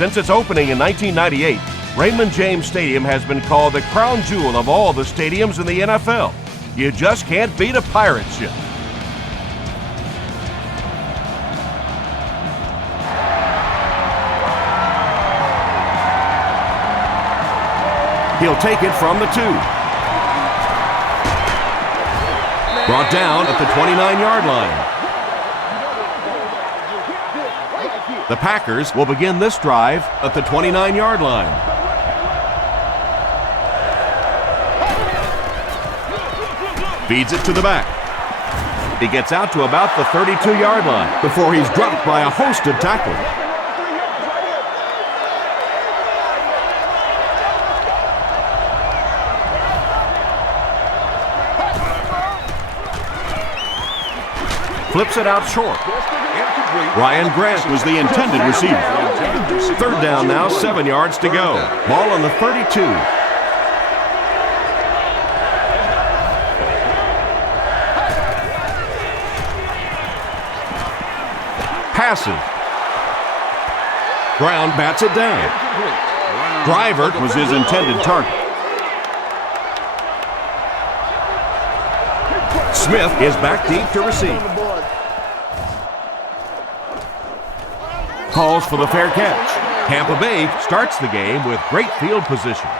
Since its opening in 1998, Raymond James Stadium has been called the crown jewel of all the stadiums in the NFL. You just can't beat a pirate ship. He'll take it from the 2. Brought down at the 29-yard line. The Packers will begin this drive at the 29-yard line. Feeds it to the back. He gets out to about the 32-yard line before he's dropped by a host of tackles. Flips it out short. Ryan Grant was the intended receiver. Third down now, 7 yards to go. Ball on the 32. Passes. Brown bats it down. Drivert was his intended target. Smith is back deep to receive. Calls for the fair catch. Tampa Bay starts the game with great field position.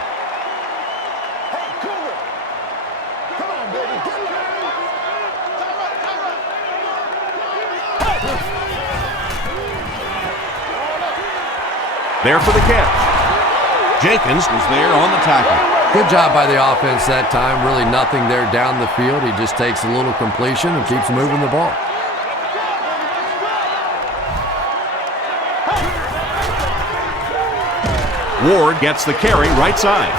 There for the catch. Jenkins was there on the tackle. Good job by the offense that time. Really nothing there down the field. He just takes a little completion and keeps moving the ball. Ward gets the carry right side.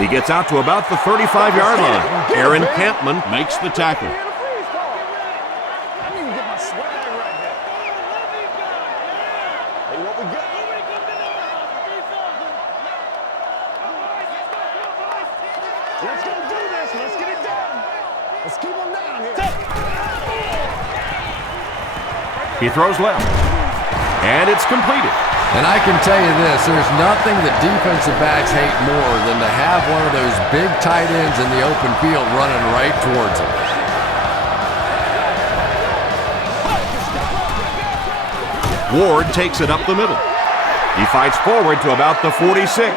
He gets out to about the 35-yard line. Aaron Campman makes the tackle. Let's go do this. Let's get it done. Let's keep them down here. He throws left. And it's completed. And I can tell you this, there's nothing that defensive backs hate more than to have one of those big tight ends in the open field running right towards them. Ward takes it up the middle. He fights forward to about the 46.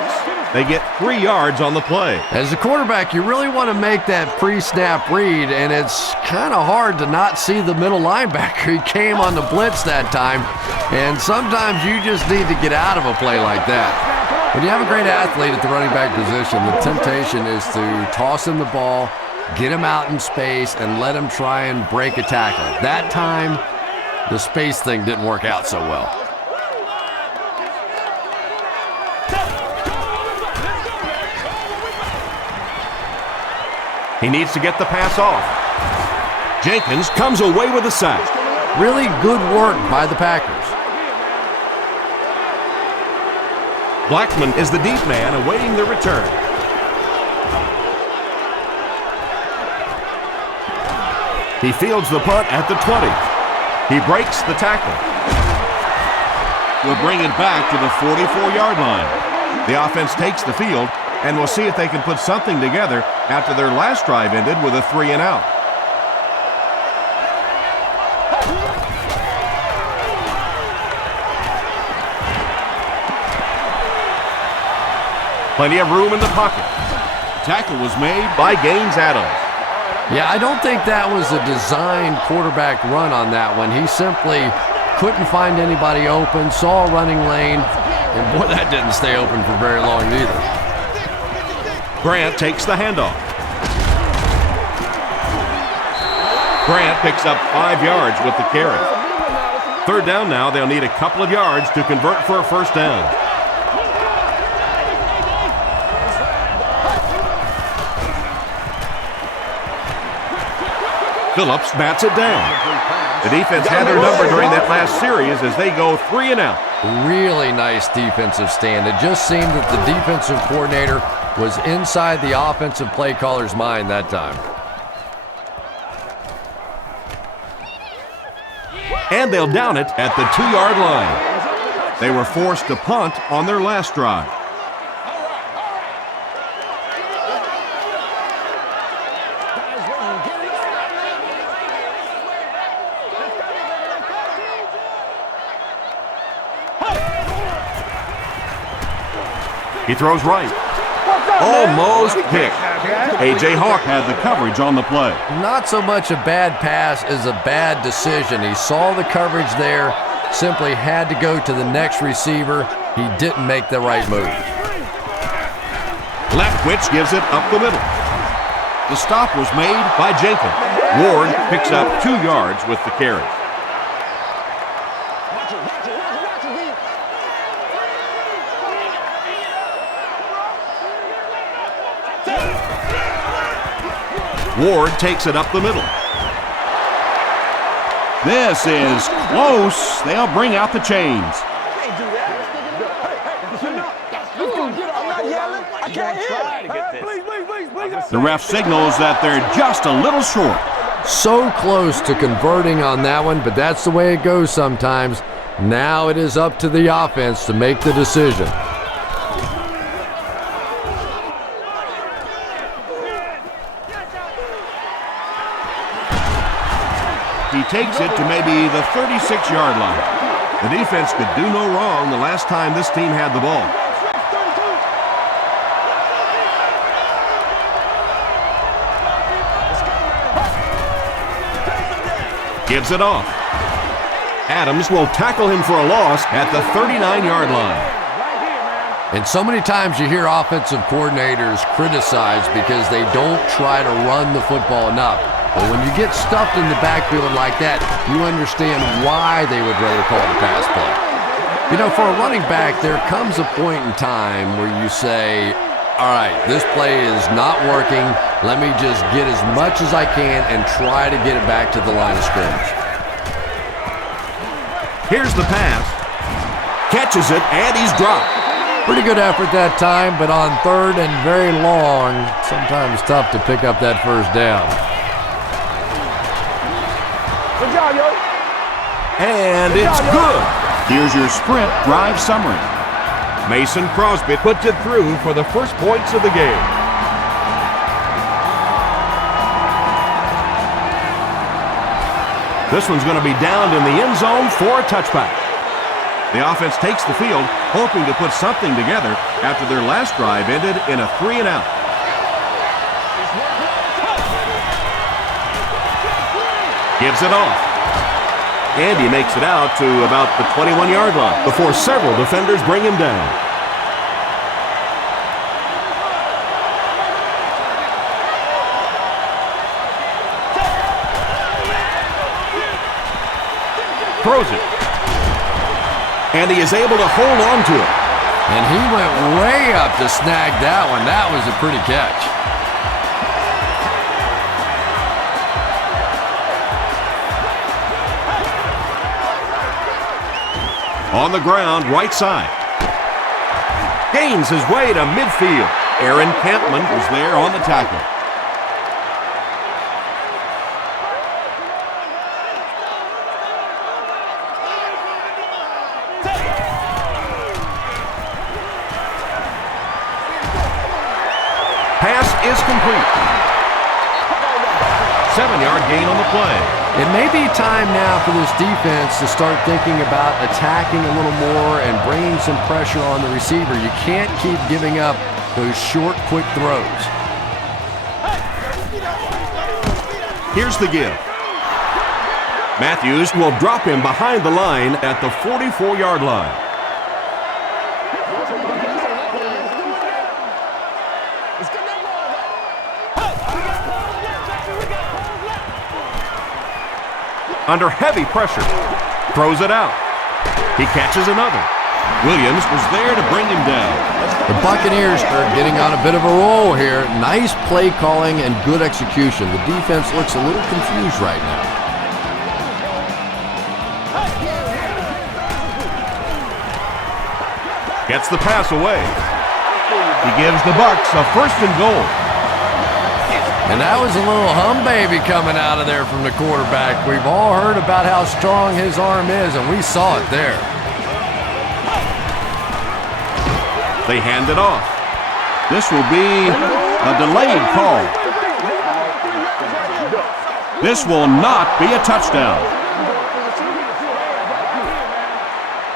They get 3 yards on the play. As a quarterback, you really want to make that pre-snap read, and it's kind of hard to not see the middle linebacker. He came on the blitz that time, and sometimes you just need to get out of a play like that. When you have a great athlete at the running back position, the temptation is to toss him the ball, get him out in space, and let him try and break a tackle. That time, the space thing didn't work out so well. He needs to get the pass off. Jenkins comes away with a sack. Really good work by the Packers. Blackman is the deep man awaiting the return. He fields the punt at the 20. He breaks the tackle. Will bring it back to the 44-yard line. The offense takes the field, and we'll see if they can put something together after their last drive ended with a 3-and-out. Plenty of room in the pocket. Tackle was made by Gaines Adams. Yeah, I don't think that was a designed quarterback run on that one. He simply couldn't find anybody open, saw a running lane, and boy, that didn't stay open for very long either. Grant takes the handoff. Grant picks up 5 yards with the carry. Third down now, they'll need a couple of yards to convert for a first down. Phillips bats it down. The defense had their number during that last series as they go 3-and-out. Really nice defensive stand. It just seemed that the defensive coordinator was inside the offensive play caller's mind that time. And they'll down it at the 2-yard line. They were forced to punt on their last drive. He throws right. Almost picked. A.J. Hawk had the coverage on the play. Not so much a bad pass as a bad decision. He saw the coverage there, simply had to go to the next receiver. He didn't make the right move. Leftwich gives it up the middle. The stop was made by Jenkins. Ward picks up 2 yards with the carry. Ward takes it up the middle. This is close. They'll bring out the chains. The ref signals that they're just a little short. So close to converting on that one, but that's the way it goes sometimes. Now it is up to the offense to make the decision. He takes it to maybe the 36-yard line. The defense could do no wrong the last time this team had the ball. Gives it off. Adams will tackle him for a loss at the 39-yard line. And so many times you hear offensive coordinators criticized because they don't try to run the football enough. But when you get stuffed in the backfield like that, you understand why they would rather call it a pass play. You know, for a running back, there comes a point in time where you say, all right, this play is not working. Let me just get as much as I can and try to get it back to the line of scrimmage. Here's the pass. Catches it, and he's dropped. Pretty good effort that time, but on third and very long, sometimes tough to pick up that first down. Good job, yo. And it's good. Here's your sprint drive summary. Mason Crosby puts it through for the first points of the game. This one's going to be downed in the end zone for a touchback. The offense takes the field, hoping to put something together after their last drive ended in a 3-and-out. Gives it off. And he makes it out to about the 21-yard line before several defenders bring him down. Throws it. And he is able to hold on to it. And he went way up to snag that one. That was a pretty catch. On the ground, right side. Gains his way to midfield. Aaron Campman was there on the tackle. Pass is complete. 7-yard gain on the play. It may be time now for this defense to start thinking about attacking a little more and bringing some pressure on the receiver. You can't keep giving up those short, quick throws. Here's the give. Matthews will drop him behind the line at the 44-yard line. Under heavy pressure, throws it out. He catches another. Williams was there to bring him down. The Buccaneers are getting on a bit of a roll here. Nice play calling and good execution. The defense looks a little confused right now. Gets the pass away. He gives the Bucs a 1st and goal. And that was a little hum baby coming out of there from the quarterback. We've all heard about how strong his arm is, and we saw it there. They hand it off. This will be a delayed call. This will not be a touchdown.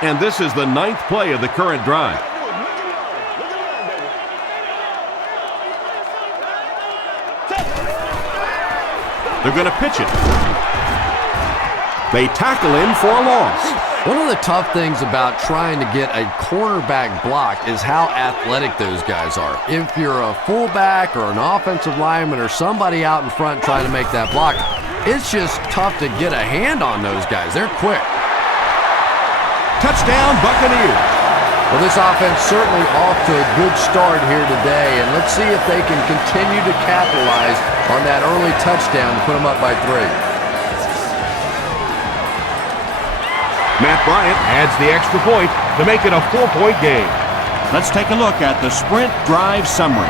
And this is the 9th play of the current drive. They're going to pitch it. They tackle him for a loss. One of the tough things about trying to get a cornerback block is how athletic those guys are. If you're a fullback or an offensive lineman or somebody out in front trying to make that block, it's just tough to get a hand on those guys. They're quick. Touchdown, Buccaneers. Well, this offense certainly off to a good start here today, and let's see if they can continue to capitalize on that early touchdown to put them up by 3. Matt Bryant adds the extra point to make it a 4-point game. Let's take a look at the sprint drive summary.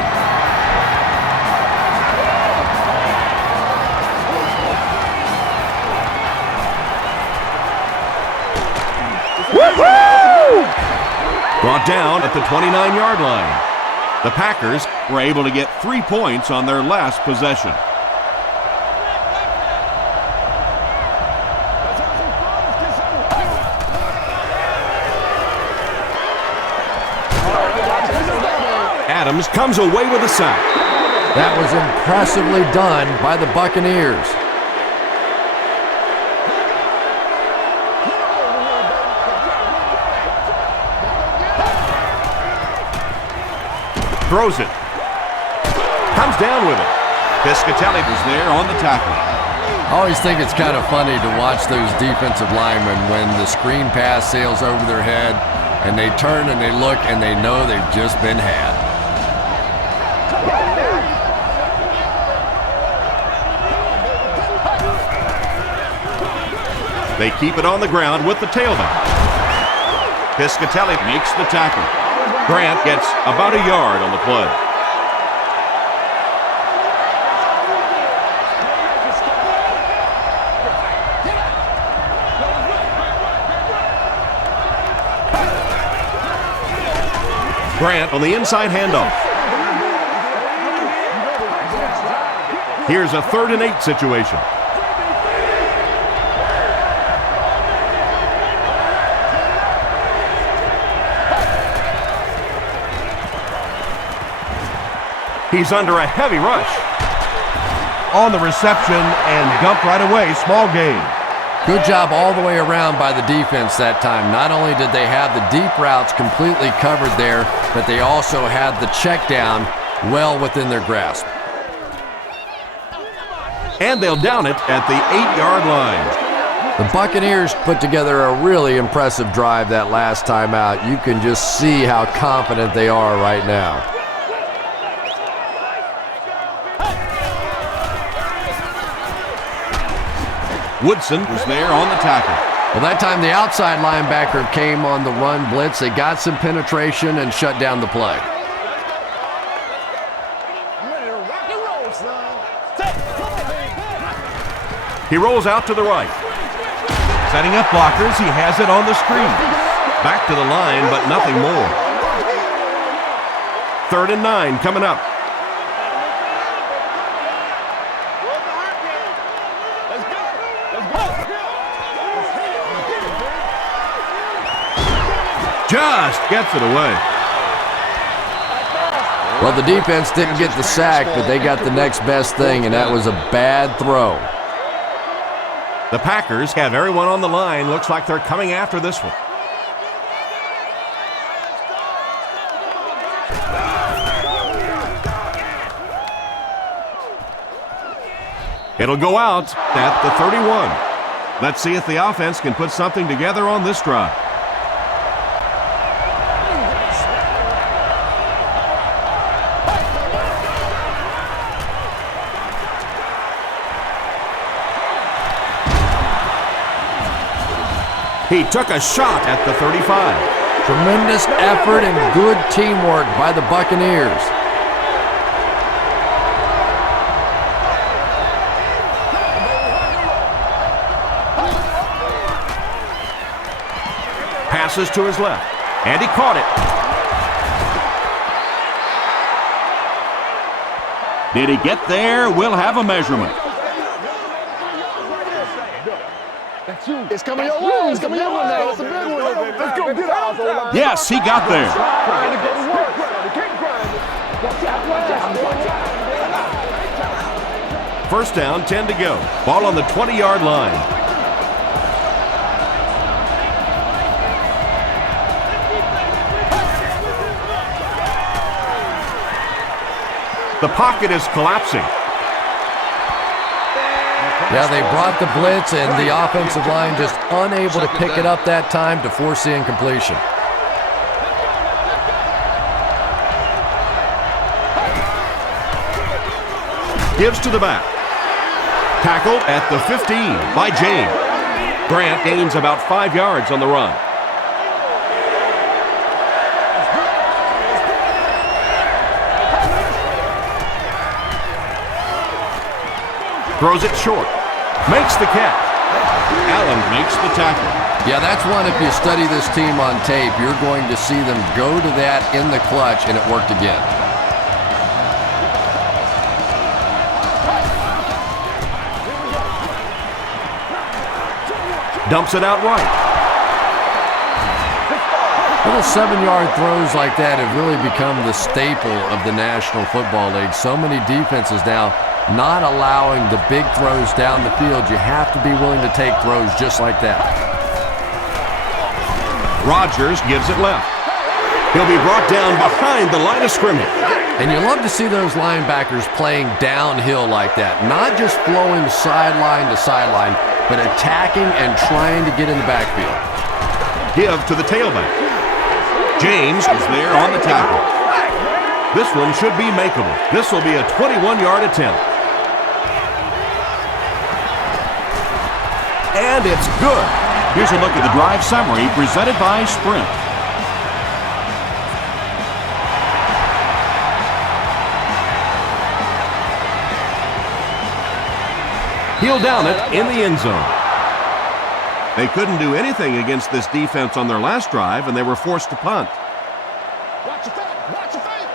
Brought down at the 29-yard line. The Packers were able to get 3 points on their last possession. Adams comes away with a sack. That was impressively done by the Buccaneers. Throws it. Comes down with it. Piscatelli was there on the tackle. I always think it's kind of funny to watch those defensive linemen when the screen pass sails over their head and they turn and they look and they know they've just been had. They keep it on the ground with the tailback. Piscatelli makes the tackle. Grant gets about a yard on the play. Grant on the inside handoff. Here's a 3rd and 8 situation. He's under a heavy rush. On the reception and dumped right away. Small gain. Good job all the way around by the defense that time. Not only did they have the deep routes completely covered there, but they also had the check down well within their grasp. And they'll down it at the 8-yard line. The Buccaneers put together a really impressive drive that last time out. You can just see how confident they are right now. Woodson was there on the tackle. Well, that time the outside linebacker came on the run blitz. They got some penetration and shut down the play. He rolls out to the right. Setting up blockers, he has it on the screen. Back to the line, but nothing more. 3rd and 9 coming up. Just gets it away. Well, the defense didn't get the sack, but they got the next best thing, and that was a bad throw. The Packers have everyone on the line. Looks like they're coming after this one. It'll go out at the 31. Let's see if the offense can put something together on this drive. He took a shot at the 35. Tremendous effort and good teamwork by the Buccaneers. Passes to his left, and he caught it. Did he get there? We'll have a measurement. It's coming your way. It's coming your way now. It's a big one. Let's go get off the line. Yes, he got there. Trying to go to work. Keep grinding. Watch out, watch out, watch out. First down, 10 to go. Ball on the 20-yard line. The pocket is collapsing. Yeah, they brought the blitz, and the offensive line just unable to pick it up that time to force the incompletion. Gives to the back. Tackled at the 15 by James. Grant gains about 5 yards on the run. Throws it short. Makes the catch. Allen makes the tackle. Yeah, that's one, if you study this team on tape, you're going to see them go to that in the clutch, and it worked again. Dumps it out right. Little 7-yard throws like that have really become the staple of the National Football League. So many defenses now not allowing the big throws down the field. You have to be willing to take throws just like that. Rodgers gives it left. He'll be brought down behind the line of scrimmage. And you love to see those linebackers playing downhill like that. Not just flowing sideline to sideline, but attacking and trying to get in the backfield. Give to the tailback. James is there on the tackle. This one should be makeable. This will be a 21-yard attempt. And it's good. Here's a look at the drive summary presented by Sprint. He'll down it in the end zone. They couldn't do anything against this defense on their last drive, and they were forced to punt. Watch your feet. Watch your feet.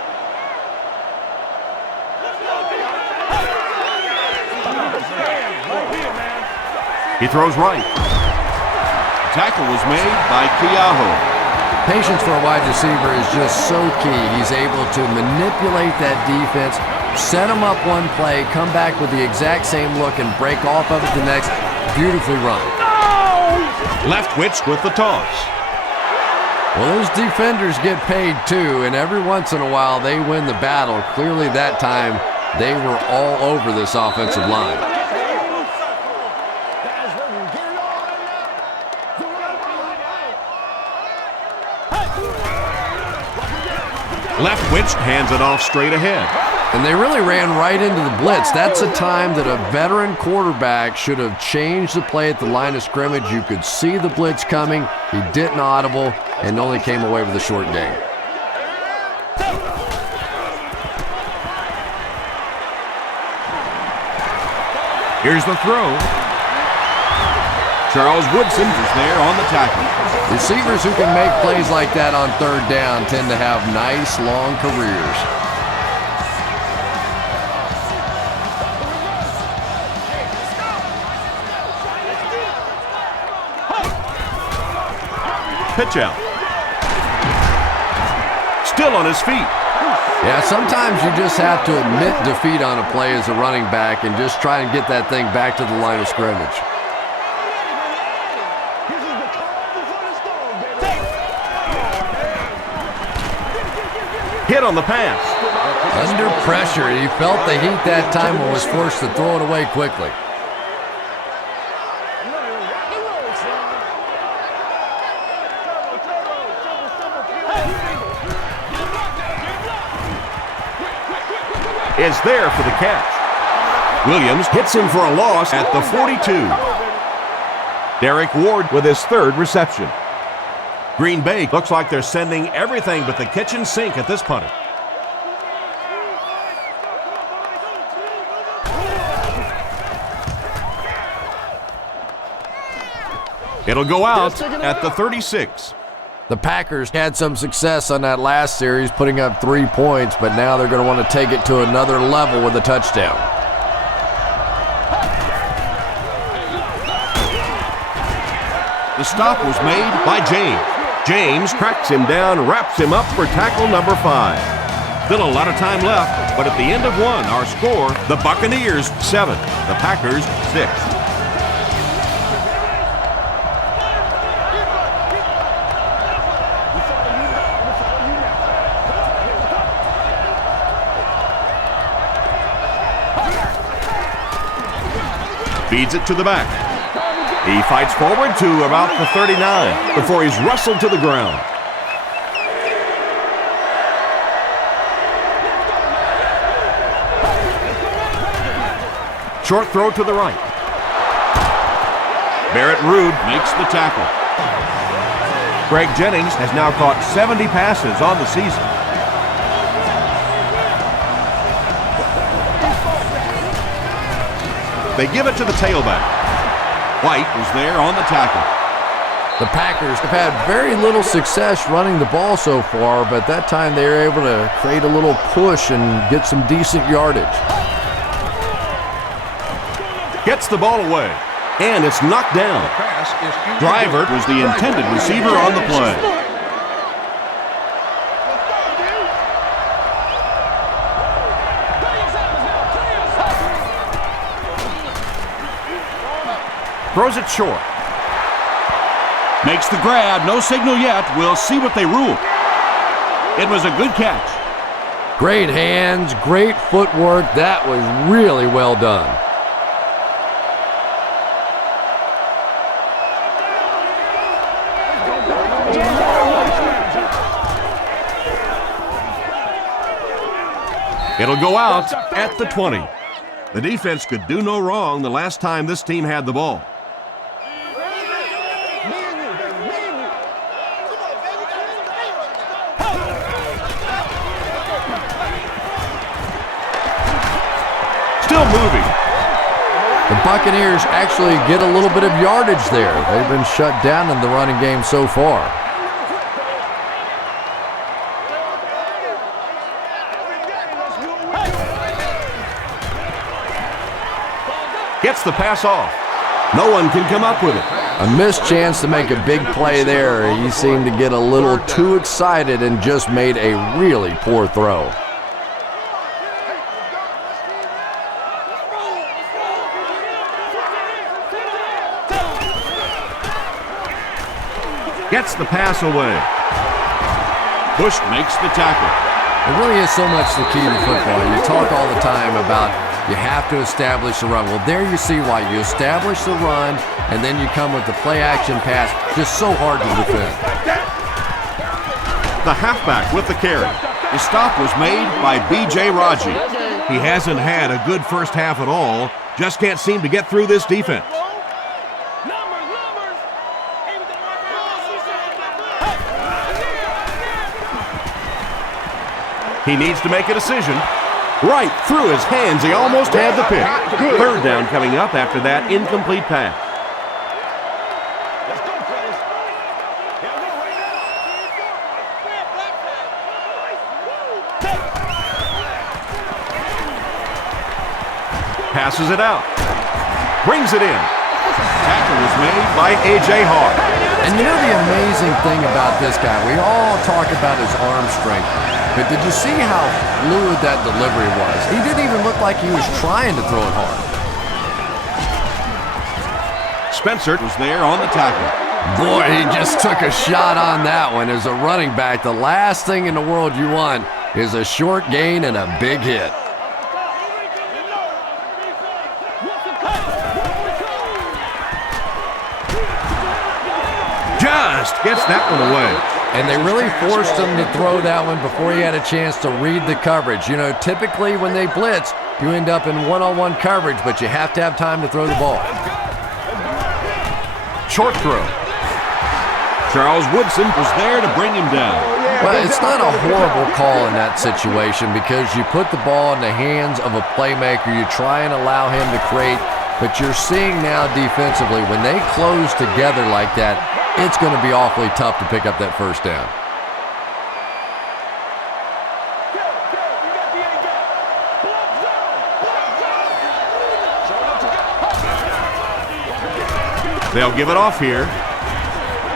He throws right. The tackle was made by Keaho. Patience for a wide receiver is just so key. He's able to manipulate that defense, set them up one play, come back with the exact same look, and break off of it the next. Beautifully run. Leftwich with the toss. Well, those defenders get paid too, and every once in a while they win the battle. Clearly that time they were all over this offensive line. Leftwich hands it off straight ahead. And they really ran right into the blitz. That's a time that a veteran quarterback should have changed the play at the line of scrimmage. You could see the blitz coming. He didn't audible and only came away with a short gain. Here's the throw. Charles Woodson is there on the tackle. Receivers who can make plays like that on third down tend to have nice, long careers. Pitch out. Still on his feet. Yeah, sometimes you just have to admit defeat on a play as a running back and just try and get that thing back to the line of scrimmage. Hit on the pass. Under pressure, he felt the heat that time and was forced to throw it away quickly. Is there for the catch. Williams hits him for a loss at the 42. Derek Ward with his third reception. Green Bay looks like they're sending everything but the kitchen sink at this punter. It'll go out at the 36. The Packers had some success on that last series, putting up 3 points, but now they're going to want to take it to another level with a touchdown. The stop was made by James. James tracks him down, wraps him up for tackle number 5. Still a lot of time left, but at the end of 1, our score, the Buccaneers 7, the Packers 6. Feeds it to the back. He fights forward to about the 39 before he's wrestled to the ground. Short throw to the right. Barrett Ruud makes the tackle. Greg Jennings has now caught 70 passes on the season. They give it to the tailback. White was there on the tackle. The Packers have had very little success running the ball so far, but that time they were able to create a little push and get some decent yardage. Gets the ball away, and it's knocked down. Driver was the intended receiver on the play. Throws it short. Makes the grab. No signal yet. We'll see what they rule. It was a good catch. Great hands, great footwork. That was really well done. It'll go out at the 20. The defense could do no wrong the last time this team had the ball. Still moving. The Buccaneers actually get a little bit of yardage there. They've been shut down in the running game so far. Gets the pass off. No one can come up with it. A missed chance to make a big play there. He seemed to get a little too excited and just made a really poor throw. Gets the pass away. Bush makes the tackle. It really is so much the key to football. You talk all the time about you have to establish the run. Well, there you see why. You establish the run, and then you come with the play-action pass. Just so hard to defend. The halfback with the carry. The stop was made by B.J. Raji. He hasn't had a good first half at all. Just can't seem to get through this defense. He needs to make a decision. Right through his hands. He almost had the pick. Third down coming up after that incomplete pass. Passes it out. Brings it in. Tackle was made by A.J. Hart. And you know the amazing thing about this guy, we all talk about his arm strength. But did you see how fluid that delivery was? He didn't even look like he was trying to throw it hard. Spencer was there on the tackle. Boy, he just took a shot on that one. As a running back, the last thing in the world you want is a short gain and a big hit. Just gets that one away. And they really forced him to throw that one before he had a chance to read the coverage. You know, typically when they blitz, you end up in one-on-one coverage, but you have to have time to throw the ball. Short throw. Charles Woodson was there to bring him down. Well, it's not a horrible call in that situation because you put the ball in the hands of a playmaker. You try and allow him to create, but you're seeing now defensively when they close together like that, it's going to be awfully tough to pick up that first down. They'll give it off here.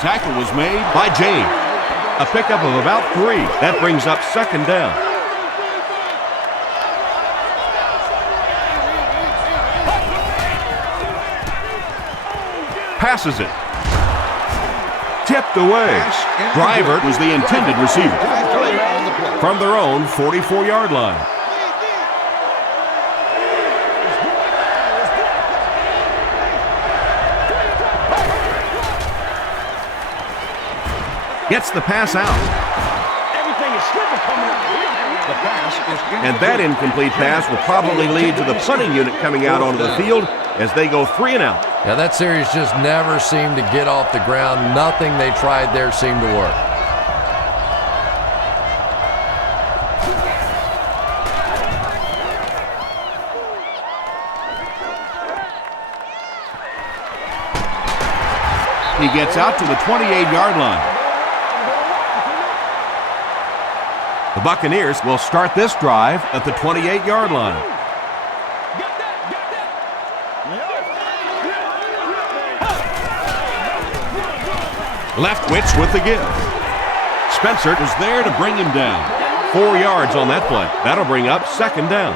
Tackle was made by James. A pickup of about 3. That brings up second down. Passes it. Tipped away. Driver was the intended receiver. From their own 44-yard line. Gets the pass out. Everything is slipping coming out. The pass is And that incomplete pass will probably lead to the punting unit coming out onto the field as they go 3 and out. Yeah, that series just never seemed to get off the ground. Nothing they tried there seemed to work. He gets out to the 28-yard line. The Buccaneers will start this drive at the 28-yard line. Leftwich with the give. Spencer was there to bring him down. 4 yards on that play. That'll bring up second down.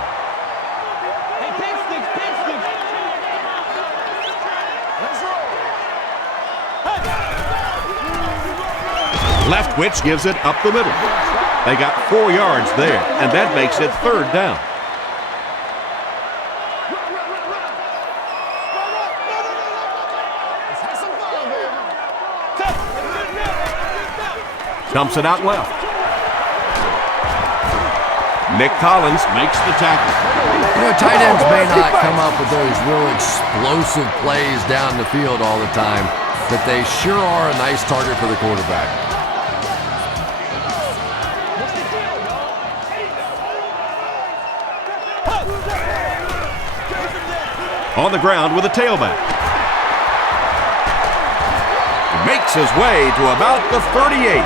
Leftwich gives it up the middle. They got 4 yards there, and that makes it third down. Dumps it out left. Nick Collins makes the tackle. You know, tight ends may not come up with those real explosive plays down the field all the time, but they sure are a nice target for the quarterback. On the ground with a tailback. Makes his way to about the 38.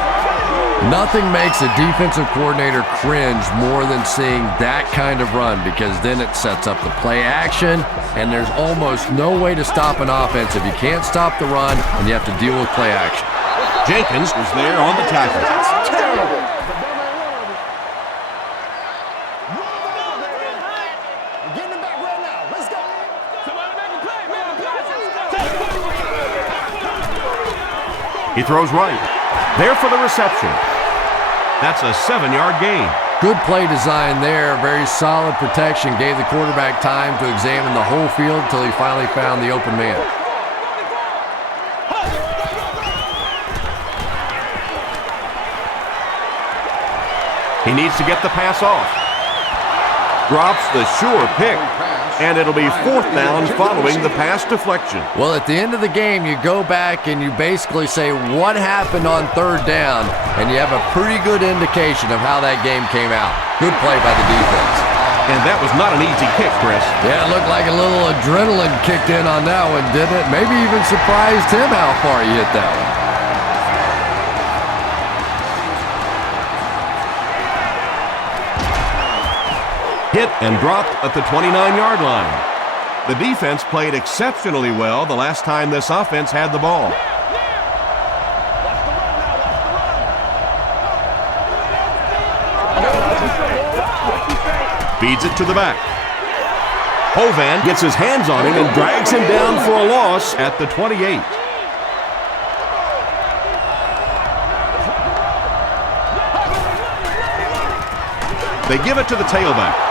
Nothing makes a defensive coordinator cringe more than seeing that kind of run, because then it sets up the play action, and there's almost no way to stop an offense if you can't stop the run and you have to deal with play action. Jenkins was there on the tackle. That's terrible. Getting it back right now. Let's go. Somebody make a play. He throws right. There for the reception. That's a 7-yard gain. Good play design there. Very solid protection. Gave the quarterback time to examine the whole field until he finally found the open man. He needs to get the pass off. Drops the sure pick. And it'll be fourth down following the pass deflection. Well, at the end of the game, you go back and you basically say what happened on third down, and you have a pretty good indication of how that game came out. Good play by the defense. And that was not an easy kick, Chris. Yeah, it looked like a little adrenaline kicked in on that one, didn't it? Maybe even surprised him how far he hit that one. Hit and dropped at the 29-yard line. The defense played exceptionally well the last time this offense had the ball. Feeds it to the back. Hovan gets his hands on him and drags him down for a loss at the 28. They give it to the tailback.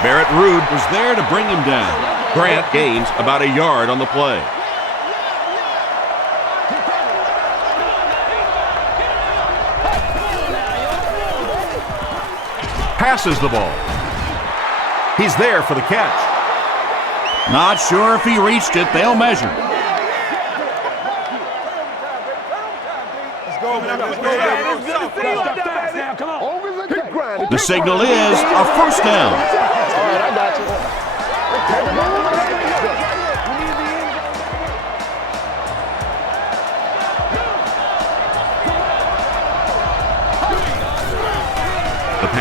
Barrett Ruud was there to bring him down. Grant gains about a yard on the play. Passes the ball. He's there for the catch. Not sure if he reached it. They'll measure. The signal is a first down. All right, I got you.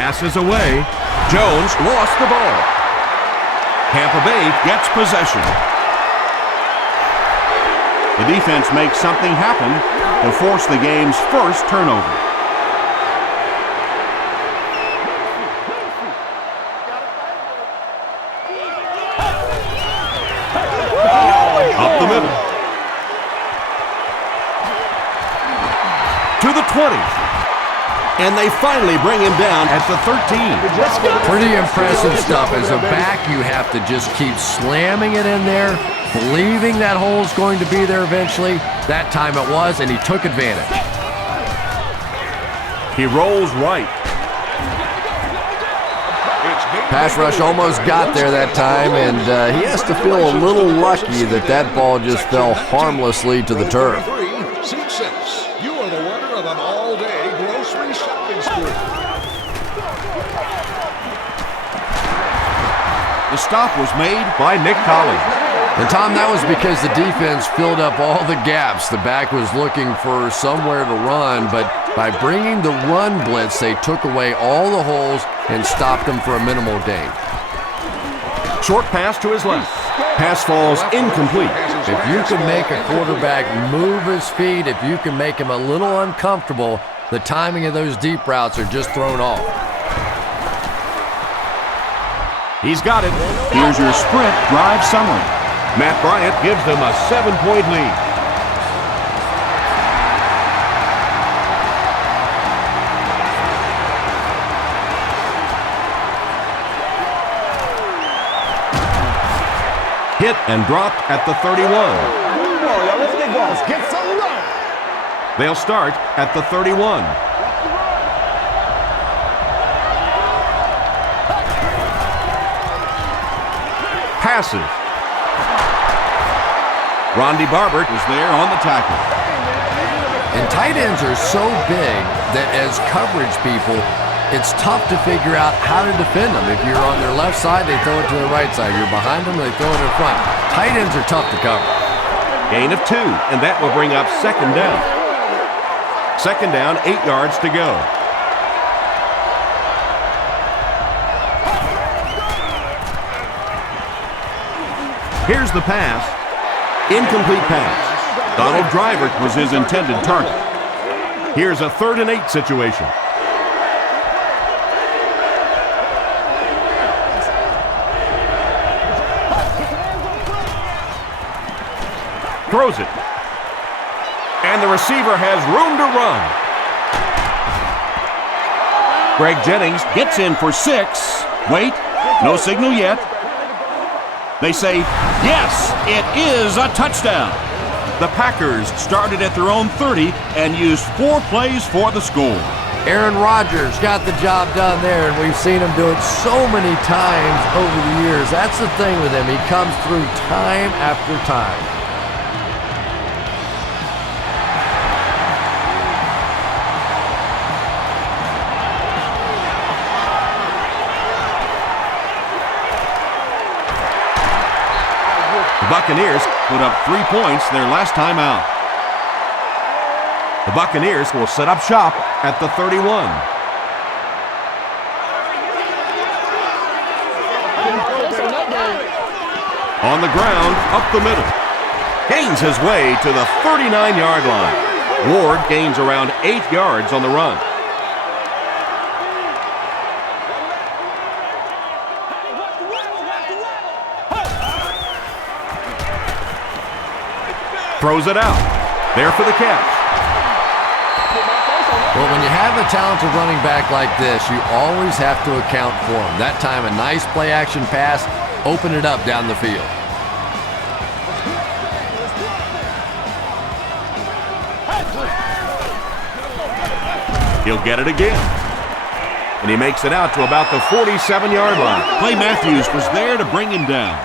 Pass is away. Jones lost the ball. Tampa Bay gets possession. The defense makes something happen to force the game's first turnover. Up the middle. To the 20. And they finally bring him down at the 13. Pretty impressive stuff. As a back, you have to just keep slamming it in there, believing that hole's going to be there eventually. That time it was, and he took advantage. He rolls right. Pass rush almost got there that time, and he has to feel a little lucky that that ball just fell harmlessly to the turf. Seat 6. You are the winner of an all-day grocery shopping spree. The stop was made by Nick Colley. And Tom, that was because the defense filled up all the gaps. The back was looking for somewhere to run, but by bringing the run blitz, they took away all the holes and stopped them for a minimal gain. Short pass to his left. Pass falls incomplete. If you can make a quarterback move his feet, if you can make him a little uncomfortable, the timing of those deep routes are just thrown off. He's got it. Here's your sprint drive summary. Matt Bryant gives them a 7-point lead. Hit and dropped at the 31. Let's get some run. They'll start at the 31. Passes. Rondy Barbert was there on the tackle. And tight ends are so big that as coverage people, it's tough to figure out how to defend them. If you're on their left side, they throw it to the right side. You're behind them, they throw it in front. Tight ends are tough to cover. Gain of 2, and that will bring up second down. Second down, 8 yards to go. Here's the pass. Incomplete pass. Donald Driver was his intended target. Here's a 3rd and 8 situation. Throws it. And the receiver has room to run. Greg Jennings gets in for 6. Wait, no signal yet. They say, yes, it is a touchdown. The Packers started at their own 30 and used 4 plays for the score. Aaron Rodgers got the job done there, and we've seen him do it so many times over the years. That's the thing with him. He comes through time after time. The Buccaneers put up 3 points their last time out. The Buccaneers will set up shop at the 31. On the ground, up the middle. Gains his way to the 39-yard line. Ward gains around 8 yards on the run. Throws it out. There for the catch. Well, when you have a talented running back like this, you always have to account for him. That time, a nice play-action pass opened it up down the field. He'll get it again. And he makes it out to about the 47-yard line. Clay Matthews was there to bring him down.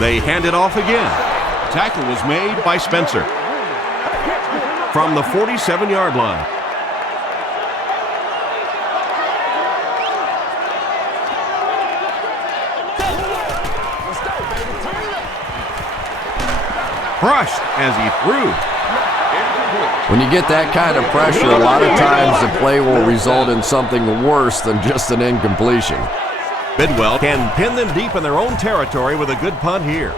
They hand it off again. Tackle was made by Spencer. From the 47-yard line. Crushed as he threw. When you get that kind of pressure, a lot of times the play will result in something worse than just an incompletion. Bidwell can pin them deep in their own territory with a good punt here.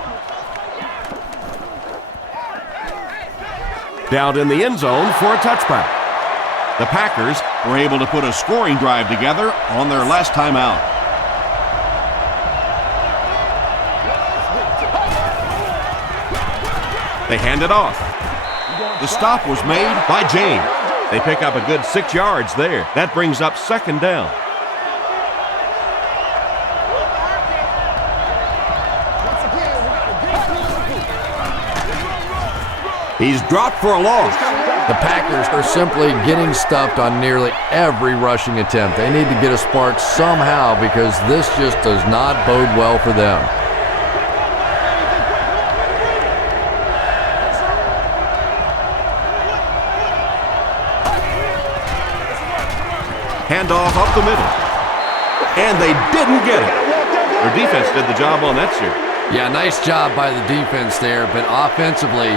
Down in the end zone for a touchback. The Packers were able to put a scoring drive together on their last time out. They hand it off. The stop was made by James. They pick up a good 6 yards there. That brings up second down. He's dropped for a loss. The Packers are simply getting stuffed on nearly every rushing attempt. They need to get a spark somehow because this just does not bode well for them. Handoff up the middle. And they didn't get it. Their defense did the job on that shot. Yeah, nice job by the defense there, but offensively,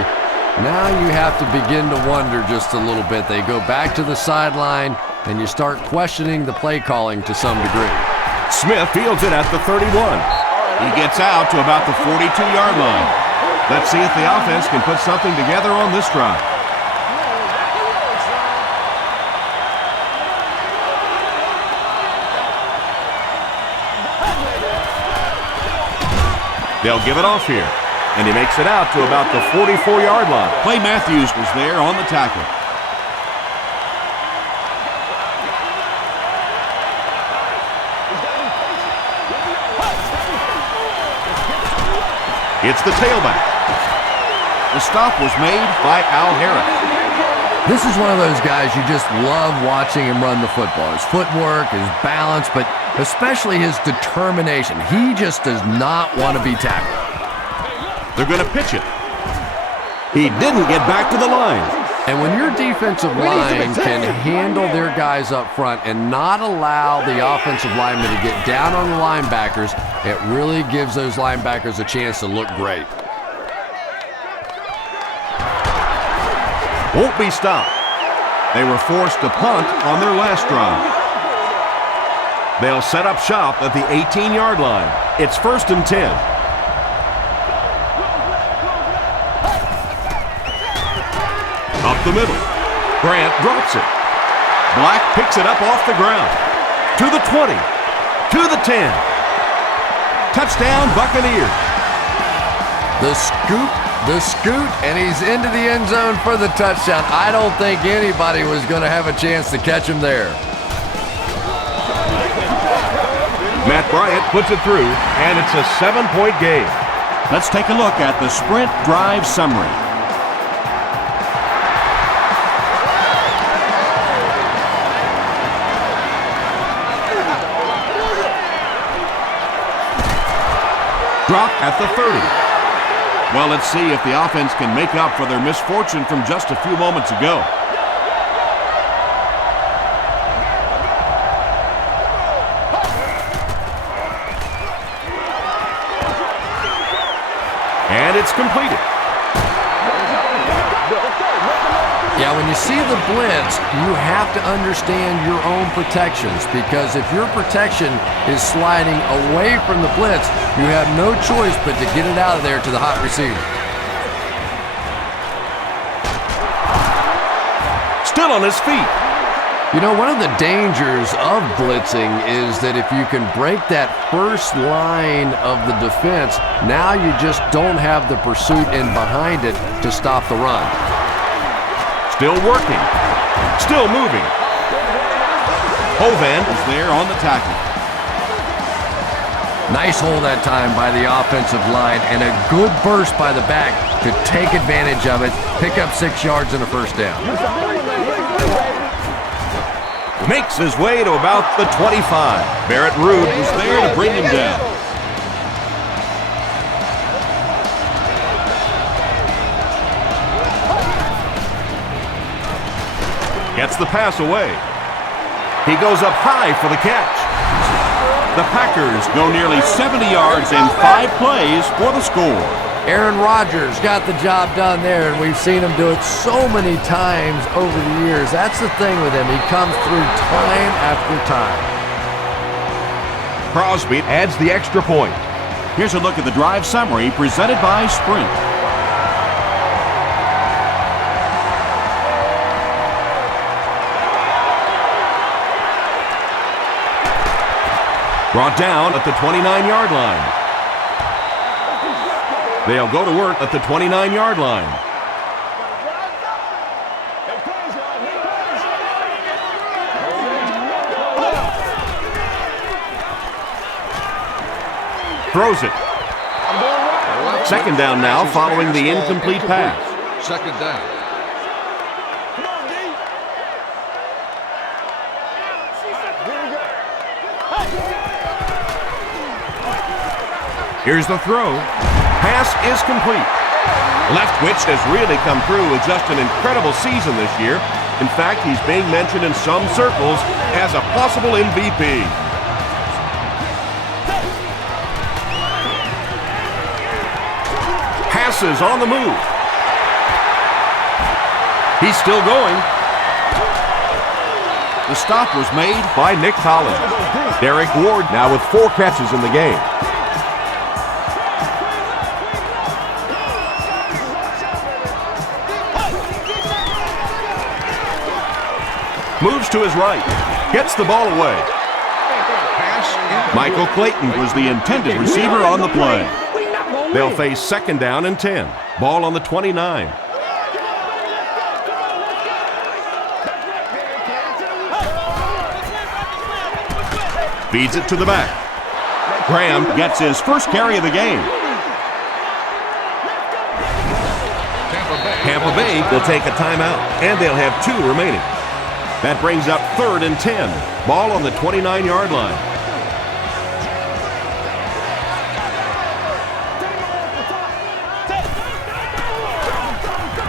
now you have to begin to wonder just a little bit. They go back to the sideline, and you start questioning the play calling to some degree. Smith fields it at the 31. He gets out to about the 42-yard line. Let's see if the offense can put something together on this drive. They'll give it off here, and he makes it out to about the 44-yard line. Clay Matthews was there on the tackle. It's the tailback. The stop was made by Al Harris. This is one of those guys you just love watching him run the football. His footwork, his balance, but especially his determination. He just does not want to be tackled. They're going to pitch it. He didn't get back to the line. And when your defensive line can handle their guys up front and not allow the offensive linemen to get down on the linebackers, it really gives those linebackers a chance to look great. Won't be stopped. They were forced to punt on their last drive. They'll set up shop at the 18-yard line. It's 1st and 10. Up the middle. Grant drops it. Black picks it up off the ground. To the 20. To the 10. Touchdown, Buccaneers. The scoot, and he's into the end zone for the touchdown. I don't think anybody was going to have a chance to catch him there. Matt Bryant puts it through, and it's a 7-point game. Let's take a look at the sprint drive summary. Drop at the 30. Well, let's see if the offense can make up for their misfortune from just a few moments ago. And it's completed. Yeah, when you see the blitz, you have to understand your own protections, because if your protection is sliding away from the blitz, you have no choice but to get it out of there to the hot receiver. Still on his feet. You know, one of the dangers of blitzing is that if you can break that first line of the defense, now you just don't have the pursuit in behind it to stop the run. Still working. Still moving. Hovan is there on the tackle. Nice hold that time by the offensive line, and a good burst by the back to take advantage of it, pick up 6 yards and a first down. Makes his way to about the 25. Barrett Ruud was there to bring him down. Gets the pass away. He goes up high for the catch. The Packers go nearly 70 yards in 5 plays for the score. Aaron Rodgers got the job done there, and we've seen him do it so many times over the years. That's the thing with him. He comes through time after time. Crosby adds the extra point. Here's a look at the drive summary presented by Sprint. Brought down at the 29-yard line. They'll go to work at the 29-yard line. Throws it. Second down now following the incomplete pass. Second down. Here's the throw. Pass is complete. Leftwich has really come through with just an incredible season this year. In fact, he's being mentioned in some circles as a possible MVP. Passes on the move. He's still going. The stop was made by Nick Collins. Derek Ward now with 4 catches in the game. Moves to his right. Gets the ball away. Michael Clayton was the intended receiver on the play. They'll face second down and 10. Ball on the 29. Feeds it to the back. Graham gets his first carry of the game. Tampa Bay will take a timeout, and they'll have 2 remaining. That brings up 3rd and 10. Ball on the 29-yard line.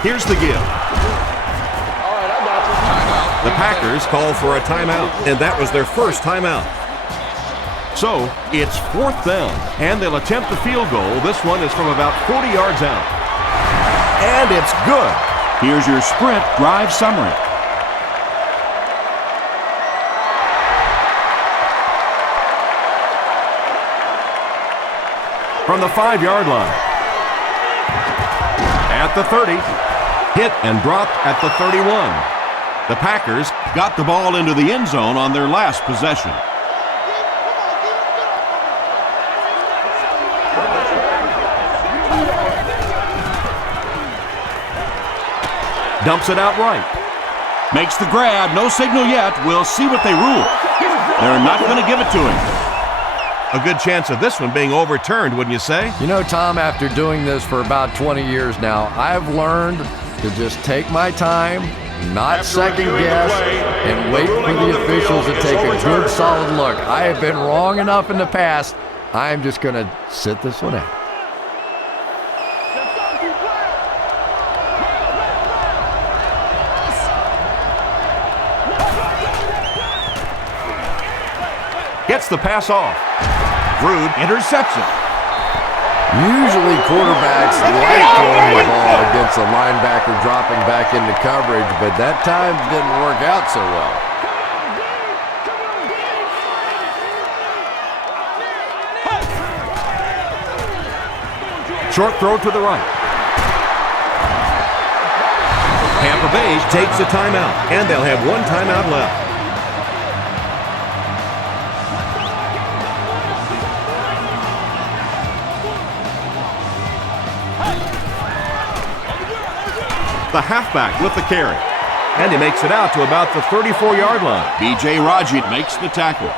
Here's the give. The Packers call for a timeout, and that was their first timeout. So, it's 4th down, and they'll attempt the field goal. This one is from about 40 yards out. And it's good. Here's your Sprint drive summary. From the 5-yard line. At the 30. Hit and dropped at the 31. The Packers got the ball into the end zone on their last possession. Dumps it out right. Makes the grab. No signal yet. We'll see what they rule. They're not going to give it to him. A good chance of this one being overturned, wouldn't you say? You know, Tom, after doing this for about 20 years now, I've learned to just take my time, not second guess, and wait for the officials to take a good solid look. I have been wrong enough in the past. I'm just going to sit this one out. Gets the pass off. Rude intercepts it. Usually quarterbacks like throwing the ball against a linebacker dropping back into coverage, but that time didn't work out so well. Short throw to the right. Tampa Bay takes a timeout, and they'll have 1 timeout left. The halfback with the carry. And he makes it out to about the 34-yard line. B.J. Raji makes the tackle.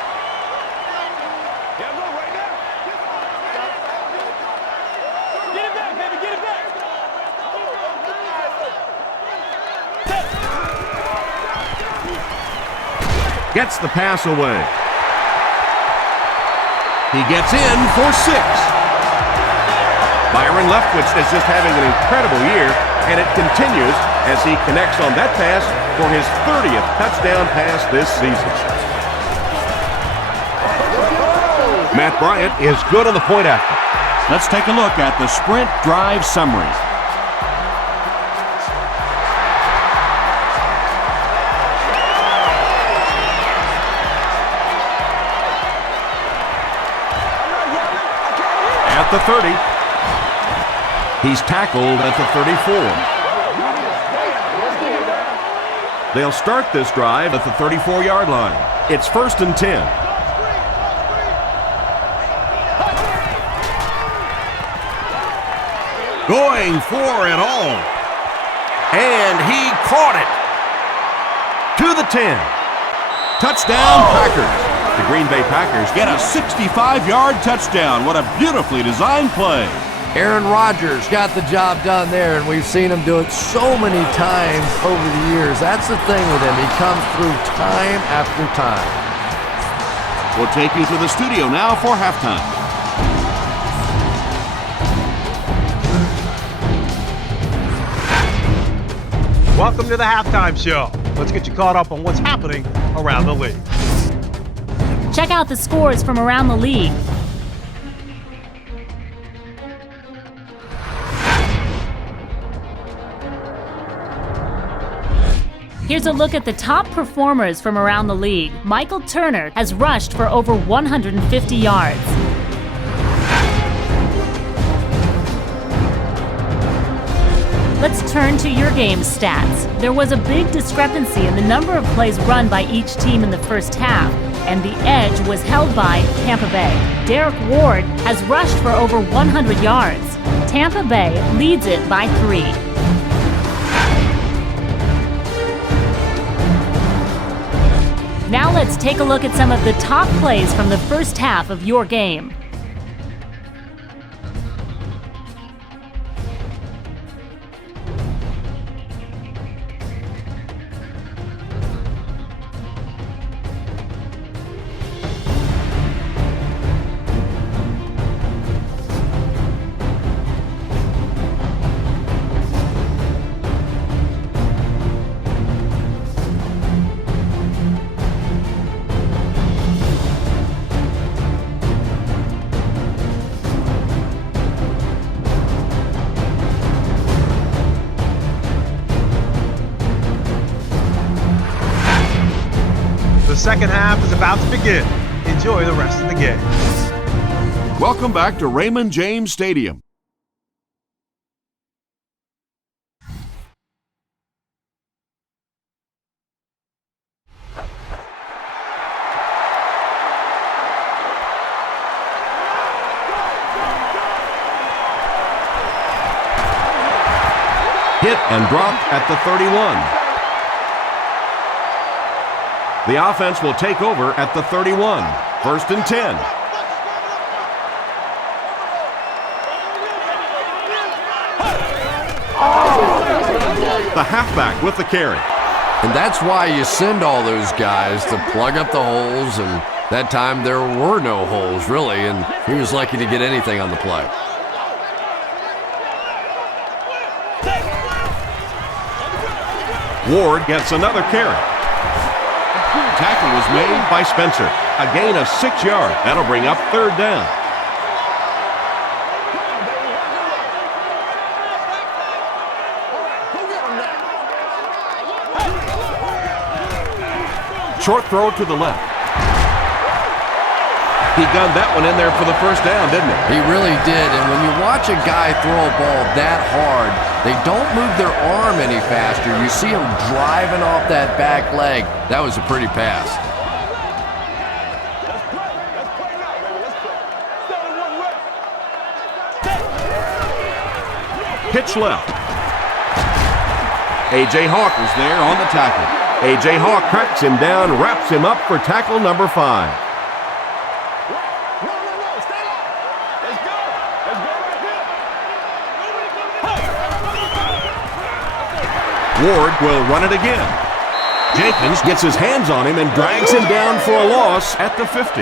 Gets the pass away. He gets in for 6. Byron Leftwich is just having an incredible year, and it continues as he connects on that pass for his 30th touchdown pass this season. Matt Bryant is good on the point after. Let's take a look at the sprint drive summary. At the 30. He's tackled at the 34. They'll start this drive at the 34-yard line. It's 1st and 10. Going for it all. And he caught it. To the 10. Touchdown, Packers. The Green Bay Packers get a 65-yard touchdown. What a beautifully designed play. Aaron Rodgers got the job done there, and we've seen him do it so many times over the years. That's the thing with him. He comes through time after time. We'll take you to the studio now for halftime. Welcome to the halftime show. Let's get you caught up on what's happening around the league. Check out the scores from around the league. Here's a look at the top performers from around the league. Michael Turner has rushed for over 150 yards. Let's turn to your game's stats. There was a big discrepancy in the number of plays run by each team in the first half, and the edge was held by Tampa Bay. Derek Ward has rushed for over 100 yards. Tampa Bay leads it by 3. Now let's take a look at some of the top plays from the first half of your game. The second half is about to begin. Enjoy the rest of the game. Welcome back to Raymond James Stadium. Hit and dropped at the 31. The offense will take over at the 31. 1st and 10. The halfback with the carry. And that's why you send all those guys to plug up the holes, and that time there were no holes, really, and he was lucky to get anything on the play. Ward gets another carry. Tackle was made by Spencer. A gain of 6 yards. That'll bring up 3rd down. Short throw to the left. He gunned that one in there for the 1st down, didn't he? He really did, and when you watch a guy throw a ball that hard, they don't move their arm any faster. You see him driving off that back leg. That was a pretty pass. Pitch left. A.J. Hawk was there on the tackle. A.J. Hawk cracks him down, wraps him up for tackle number 5. Ward will run it again. Jenkins gets his hands on him and drags him down for a loss at the 50.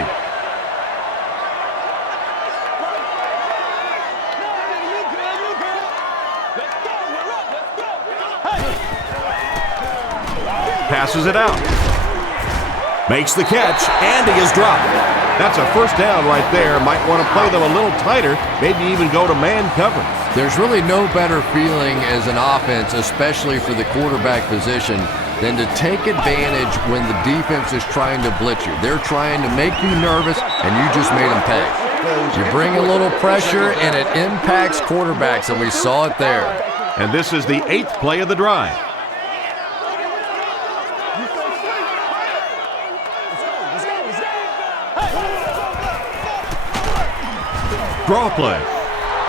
Passes it out. Makes the catch, and he is dropped. That's a first down right there. Might want to play them a little tighter, maybe even go to man coverage. There's really no better feeling as an offense, especially for the quarterback position, than to take advantage when the defense is trying to blitz you. They're trying to make you nervous, and you just made them pay. You bring a little pressure, and it impacts quarterbacks, and we saw it there. And this is the 8th play of the drive. Draw play.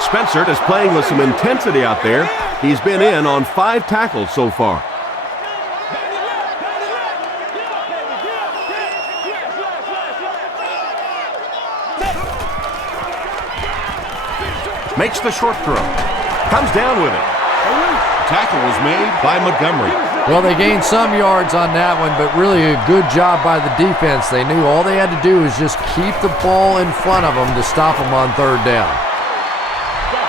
Spencer is playing with some intensity out there. He's been in on 5 tackles so far. Makes the short throw. Comes down with it. Tackle was made by Montgomery. Well, they gained some yards on that one, but really a good job by the defense. They knew all they had to do was just keep the ball in front of them to stop them on 3rd down.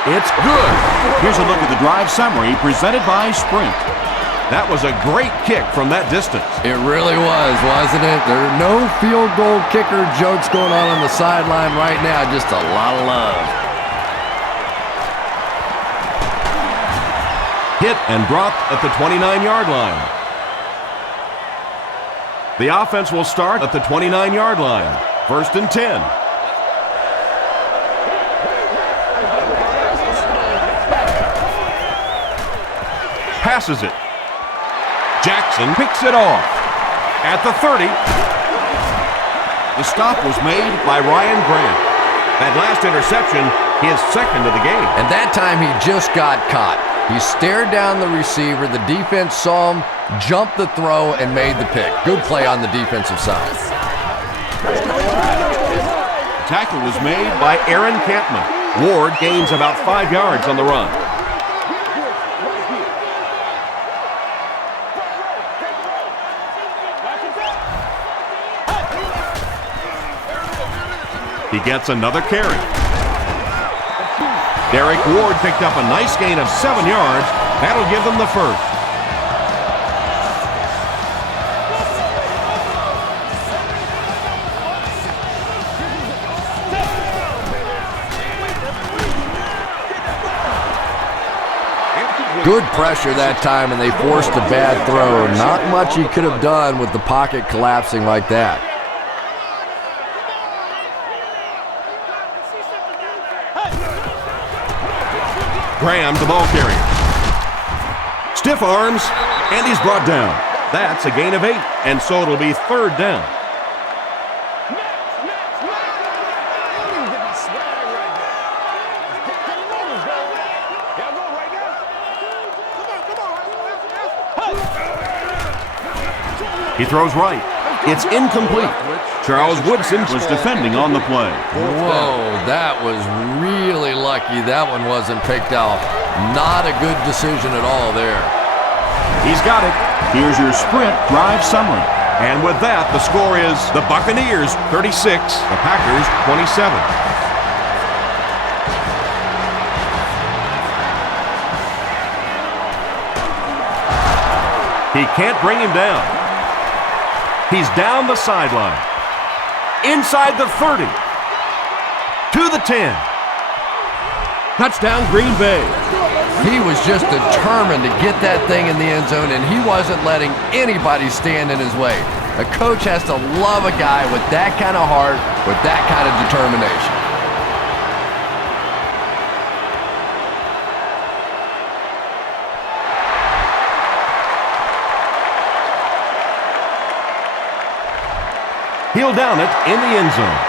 It's good. Here's a look at the drive summary presented by Sprint. That was a great kick from that distance. It really was, wasn't it? There are no field goal kicker jokes going on the sideline right now, just a lot of love. Hit and dropped at the 29-yard line. The offense will start at the 29-yard line. 1st and 10. Passes it. Jackson picks it off. At the 30. The stop was made by Ryan Grant. That last interception, his 2nd of the game. And that time he just got caught. He stared down the receiver, the defense saw him, jumped the throw, and made the pick. Good play on the defensive side. The tackle was made by Aaron Campman. Ward gains about 5 yards on the run. He gets another carry. Derek Ward picked up a nice gain of 7 yards. That'll give them the 1st. Good pressure that time, and they forced a bad throw. Not much he could have done with the pocket collapsing like that. Graham, the ball carrier. Stiff arms, and he's brought down. That's a gain of 8, and so it'll be 3rd down. He throws right. It's incomplete. Charles Woodson was defending on the play. Whoa, that was really lucky that one wasn't picked off. Not a good decision at all there. He's got it. Here's your Sprint drive summary. And with that, the score is the Buccaneers 36, the Packers 27. He can't bring him down. He's down the sideline. Inside the 30. To the 10. Touchdown, Green Bay. He was just determined to get that thing in the end zone, and he wasn't letting anybody stand in his way. A coach has to love a guy with that kind of heart, with that kind of determination. He'll down it in the end zone.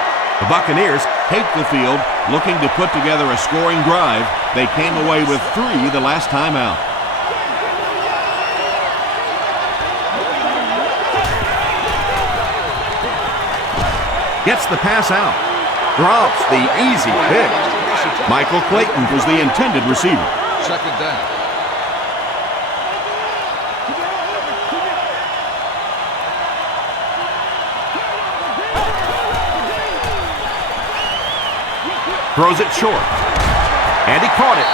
The Buccaneers take the field, looking to put together a scoring drive. They came away with 3 the last time out. Gets the pass out. Drops the easy pick. Michael Clayton was the intended receiver. 2nd down. Throws it short. And he caught it.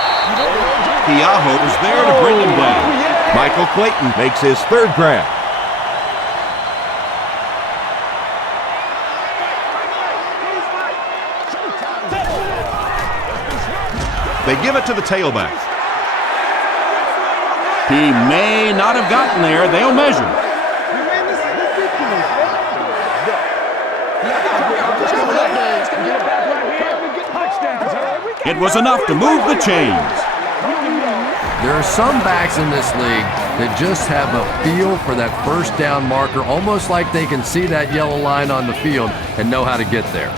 Keaho was there to bring him down. Michael Clayton makes his 3rd grab. They give it to the tailback. He may not have gotten there. They'll measure. It was enough to move the chains. There are some backs in this league that just have a feel for that first down marker, almost like they can see that yellow line on the field and know how to get there.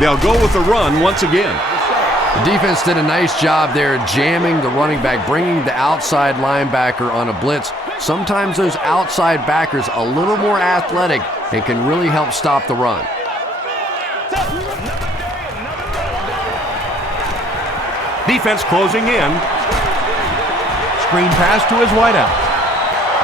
They'll go with the run once again. The defense did a nice job there jamming the running back, bringing the outside linebacker on a blitz. Sometimes those outside backers a little more athletic and can really help stop the run. Defense closing in. Screen pass to his wideout.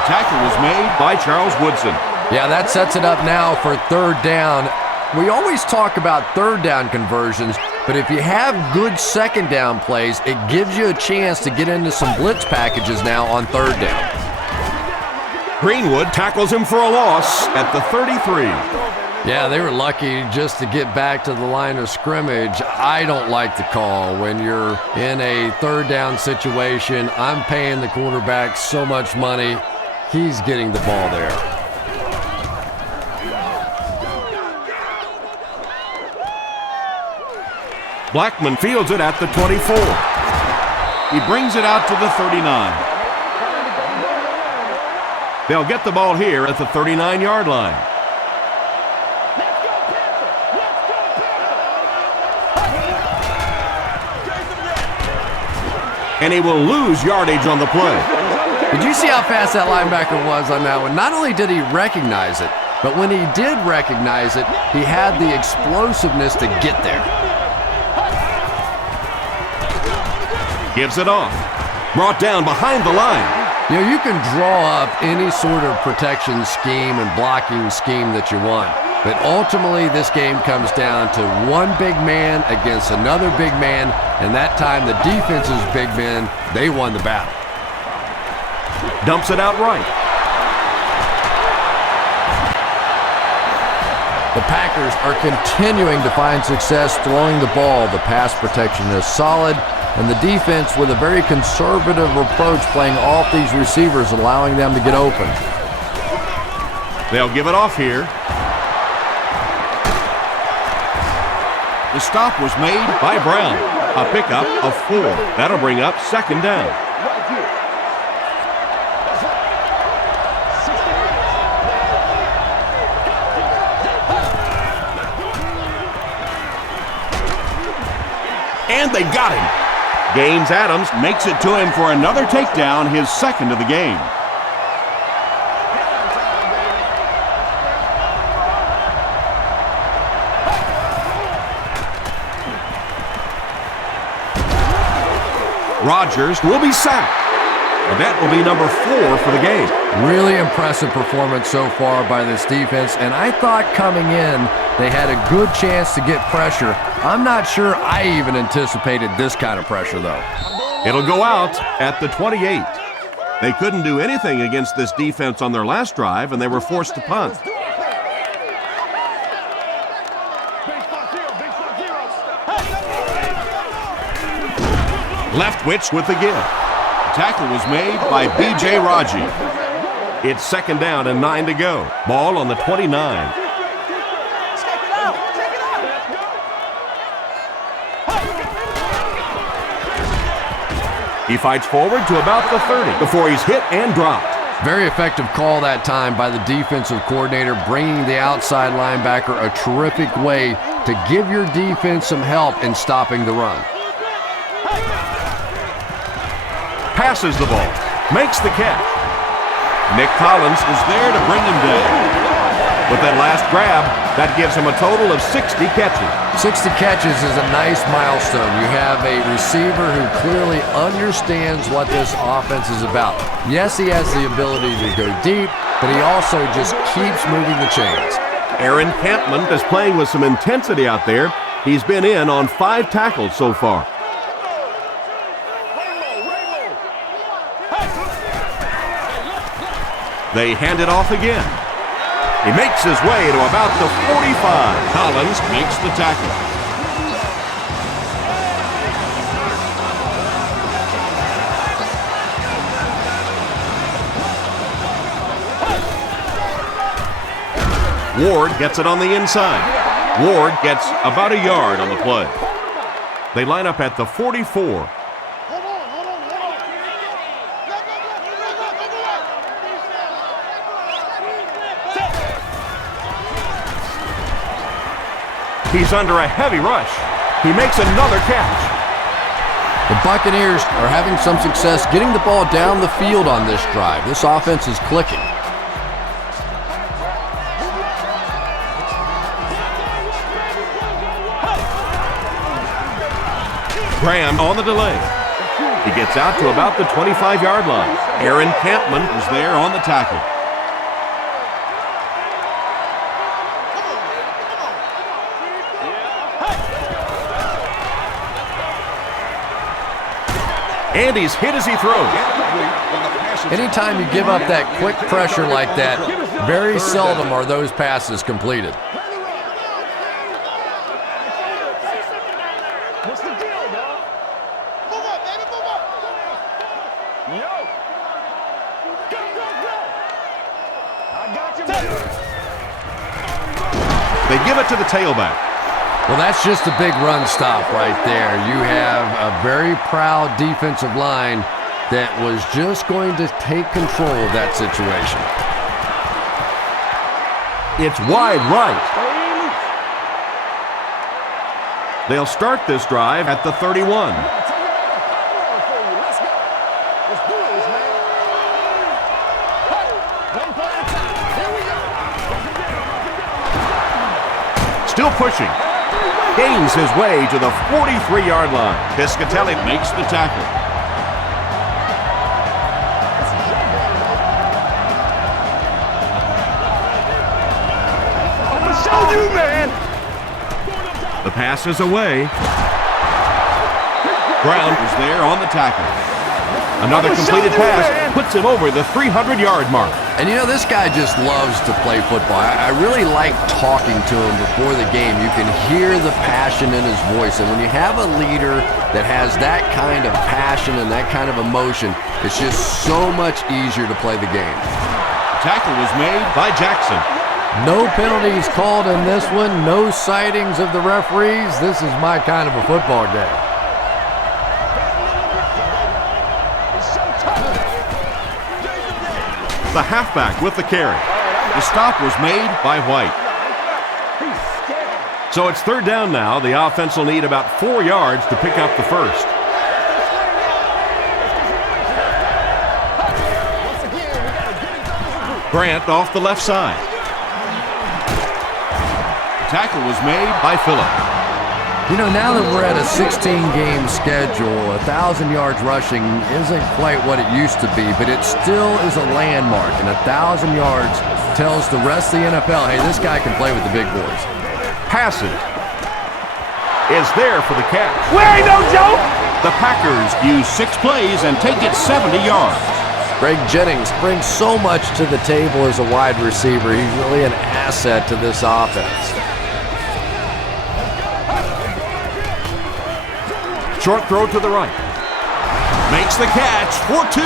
Tackle was made by Charles Woodson. Yeah, that sets it up now for third down. We always talk about third down conversions, but if you have good second down plays, it gives you a chance to get into some blitz packages now on third down. Greenwood tackles him for a loss at the 33. Yeah, they were lucky just to get back to the line of scrimmage. I don't like the call when you're in a third down situation. I'm paying the quarterback so much money. He's getting the ball there. Blackman fields it at the 24. He brings it out to the 39. They'll get the ball here at the 39-yard line. And he will lose yardage on the play. Did you see how fast that linebacker was on that one? Not only did he recognize it, but when he did recognize it, he had the explosiveness to get there. Gives it off. Brought down behind the line. You know, you can draw up any sort of protection scheme and blocking scheme that you want. But ultimately, this game comes down to one big man against another big man. And that time, the defense's big men, they won the battle. Dumps it out right. The Packers are continuing to find success throwing the ball. The pass protection is solid, and the defense with a very conservative approach playing off these receivers, allowing them to get open. They'll give it off here. The stop was made by Brown. A pickup of 4. That'll bring up second down. And they got him. Gaines Adams makes it to him for another takedown, his second of the game. Rodgers will be sacked. And that will be number 4 for the game. Really impressive performance so far by this defense, and I thought coming in they had a good chance to get pressure. I'm not sure I even anticipated this kind of pressure, though. It'll go out at the 28. They couldn't do anything against this defense on their last drive, and they were forced to punt. Leftwich with the give. Tackle was made by B.J. Raji. It's second down and 9 to go. Ball on the 29. He fights forward to about the 30 before he's hit and dropped. Very effective call that time by the defensive coordinator, bringing the outside linebacker a terrific way to give your defense some help in stopping the run. Passes the ball, makes the catch. Nick Collins is there to bring him down. With that last grab, that gives him a total of 60 catches. 60 catches is a nice milestone. You have a receiver who clearly understands what this offense is about. Yes, he has the ability to go deep, but he also just keeps moving the chains. Aaron Campman is playing with some intensity out there. He's been in on 5 tackles so far. They hand it off again. He makes his way to about the 45. Collins makes the tackle. Ward gets it on the inside. Ward gets about a yard on the play. They line up at the 44. He's under a heavy rush. He makes another catch. The Buccaneers are having some success getting the ball down the field on this drive. This offense is clicking. Graham on the delay. He gets out to about the 25-yard line. Aaron Campman is there on the tackle. And he's hit as he throws. Anytime you give up that quick pressure like that, very seldom are those passes completed. What's the deal, dog? Move up, baby, move up. Yo. Go, go, go. I got you, baby. They give it to the tailback. Well, that's just a big run stop right there. You have a very proud defensive line that was just going to take control of that situation. It's wide right. They'll start this drive at the 31. Still pushing. Gains his way to the 43-yard line. Piscatelli makes the tackle. I'm gonna show you, man. The pass is away. Brown is there on the tackle. Another completed pass puts him over the 300-yard mark. And you know, this guy just loves to play football. I really like talking to him before the game. You can hear the passion in his voice. And when you have a leader that has that kind of passion and that kind of emotion, it's just so much easier to play the game. The tackle was made by Jackson. No penalties called in this one. No sightings of the referees. This is my kind of a football game. The halfback with the carry. The stop was made by White. So it's third down now. The offense will need about 4 yards to pick up the first. Grant off the left side. Tackle was made by Phillip. You know, now that we're at a 16-game schedule, 1,000 yards rushing isn't quite what it used to be, but it still is a landmark, and 1,000 yards tells the rest of the NFL, hey, this guy can play with the big boys. Passes is there for the catch. We ain't no joke. The Packers use 6 plays and take it 70 yards. Greg Jennings brings so much to the table as a wide receiver. He's really an asset to this offense. Short throw to the right. Makes the catch for 2.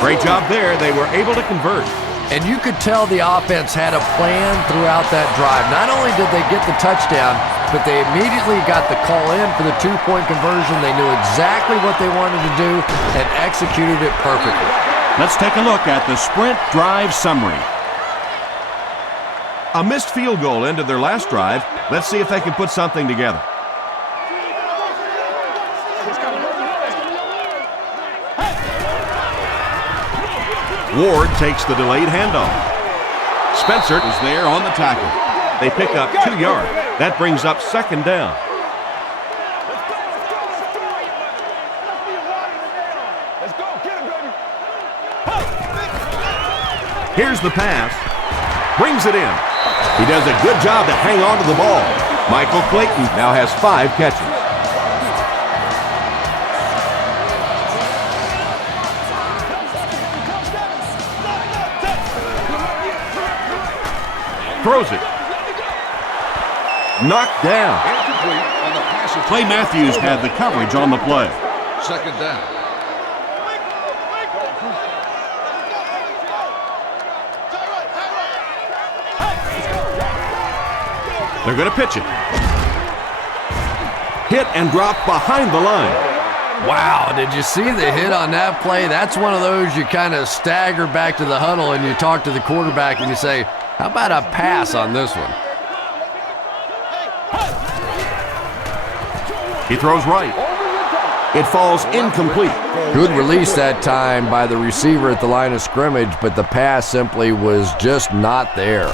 Great job there. They were able to convert. And you could tell the offense had a plan throughout that drive. Not only did they get the touchdown, but they immediately got the call in for the 2-point conversion. They knew exactly what they wanted to do and executed it perfectly. Let's take a look at the sprint drive summary. A missed field goal ended their last drive. Let's see if they can put something together. Ward takes the delayed handoff. Spencer is there on the tackle. They pick up 2 yards. That brings up second down. Here's the pass. Brings it in. He does a good job to hang on to the ball. Michael Clayton now has 5 catches. throws it. Knocked down. Incomplete on the pass attempt. Clay Matthews had the coverage on the play. Second down. They're going to pitch it. Hit and drop behind the line. Wow, did you see the hit on that play? That's one of those you kind of stagger back to the huddle and you talk to the quarterback and you say, how about a pass on this one? He throws right. It falls incomplete. Good release that time by the receiver at the line of scrimmage, but the pass simply was just not there.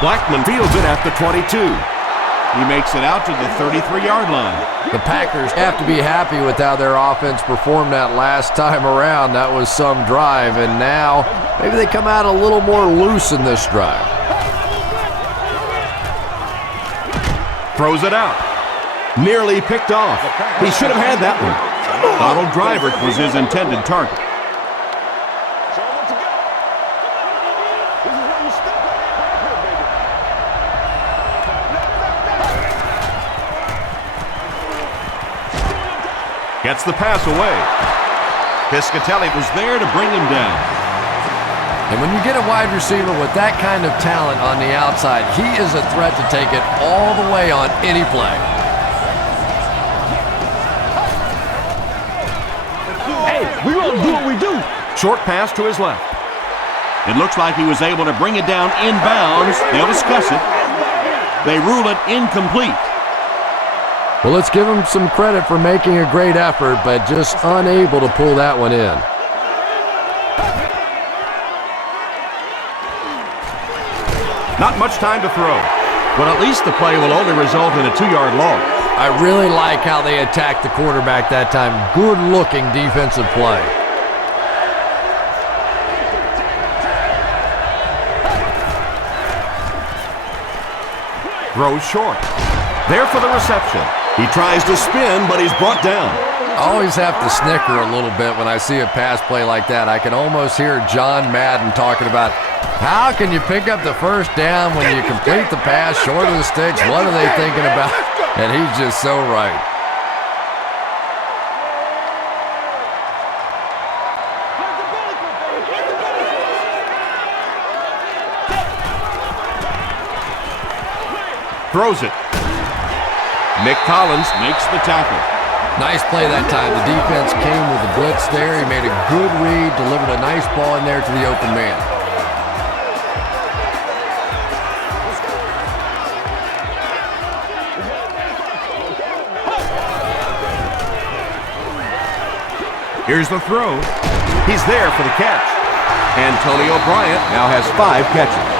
Blackman fields it at the 22. He makes it out to the 33-yard line. The Packers have to be happy with how their offense performed that last time around. That was some drive, and now maybe they come out a little more loose in this drive. Throws it out. Nearly picked off. He should have had that one. Donald Driver was his intended target. Gets the pass away. Piscatelli was there to bring him down. And when you get a wide receiver with that kind of talent on the outside, he is a threat to take it all the way on any play. Hey, we gonna do what we do. Short pass to his left. It looks like he was able to bring it down inbounds. They'll discuss it. They rule it incomplete. Well, let's give him some credit for making a great effort, but just unable to pull that one in. Not much time to throw, but at least the play will only result in a 2-yard loss. I really like how they attacked the quarterback that time. Good-looking defensive play. Throws short. There for the reception. He tries to spin, but he's brought down. I always have to snicker a little bit when I see a pass play like that. I can almost hear John Madden talking about how can you pick up the first down when you complete the pass short of the sticks? What are they thinking about? And he's just so right. Throws it. Nick Collins makes the tackle. Nice play that time. The defense came with the blitz there. He made a good read, delivered a nice ball in there to the open man. Here's the throw. He's there for the catch. Antonio Bryant now has 5 catches.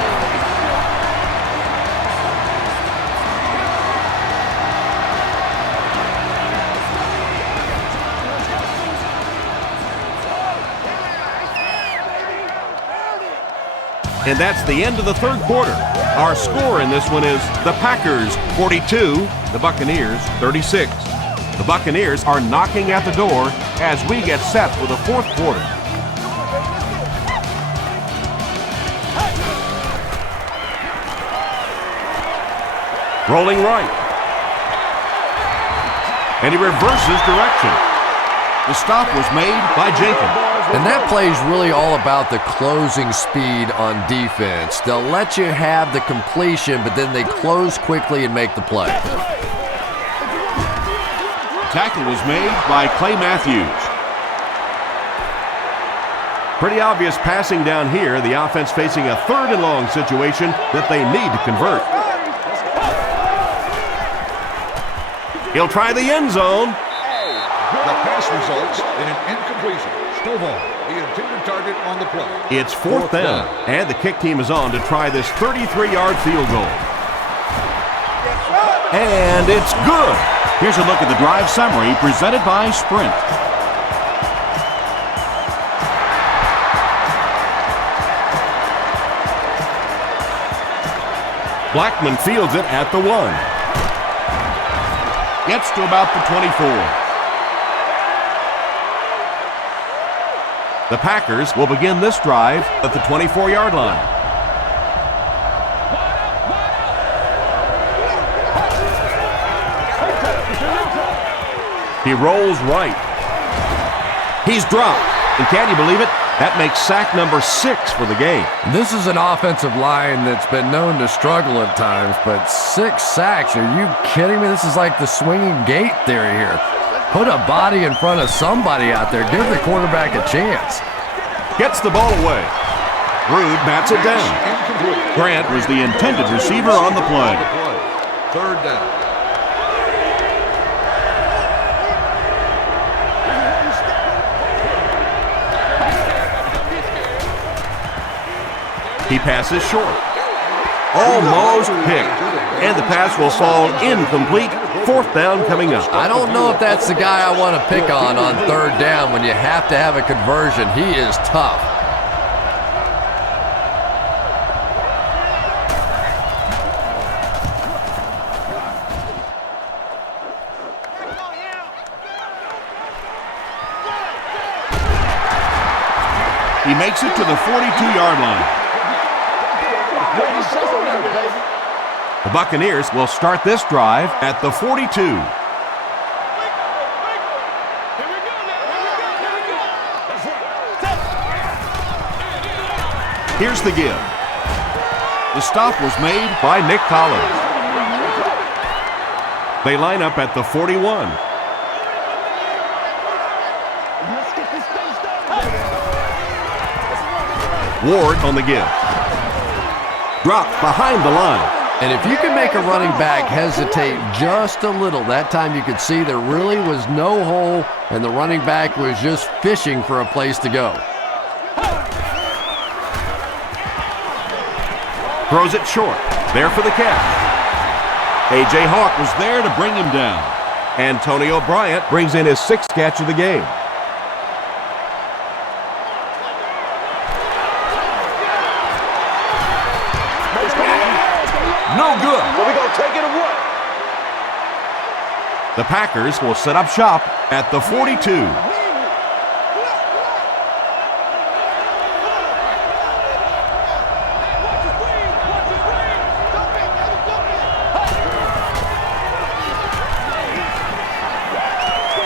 And that's the end of the third quarter. Our score in this one is the Packers 42, the Buccaneers 36. The Buccaneers are knocking at the door as we get set for the fourth quarter. Rolling right. And he reverses direction. The stop was made by Jacob. And that play is really all about the closing speed on defense. They'll let you have the completion, but then they close quickly and make the play. Tackle was made by Clay Matthews. Pretty obvious passing down here. The offense facing a 3rd and long situation that they need to convert. He'll try the end zone. The pass results in an incompletion. Stovall, the intended target on the play. It's 4th down, and the kick team is on to try this 33-yard field goal. And it's good. Here's a look at the drive summary presented by Sprint. Blackman fields it at the 1. Gets to about the 24. The Packers will begin this drive at the 24-yard line. He rolls right. He's dropped. And can you believe it? That makes sack number 6 for the game. This is an offensive line that's been known to struggle at times, but 6 sacks, are you kidding me? This is like the swinging gate theory here. Put a body in front of somebody out there. Give the quarterback a chance. Gets the ball away. Rude bats it down. Grant was the intended receiver on the play. Third down. He passes short. Almost picked. And the pass will fall incomplete. 4th down coming up. I don't know if that's the guy I want to pick on 3rd down when you have to have a conversion. He is tough. He makes it to the 42-yard line. The Buccaneers will start this drive at the 42. Here's the give. The stop was made by Nick Collins. They line up at the 41. Ward on the give. Dropped behind the line. And if you can make a running back hesitate just a little, that time you could see there really was no hole and the running back was just fishing for a place to go. Throws it short. There for the catch. A.J. Hawk was there to bring him down. Antonio Bryant brings in his 6th catch of the game. No good. Are we going to take it or what? The Packers will set up shop at the 42.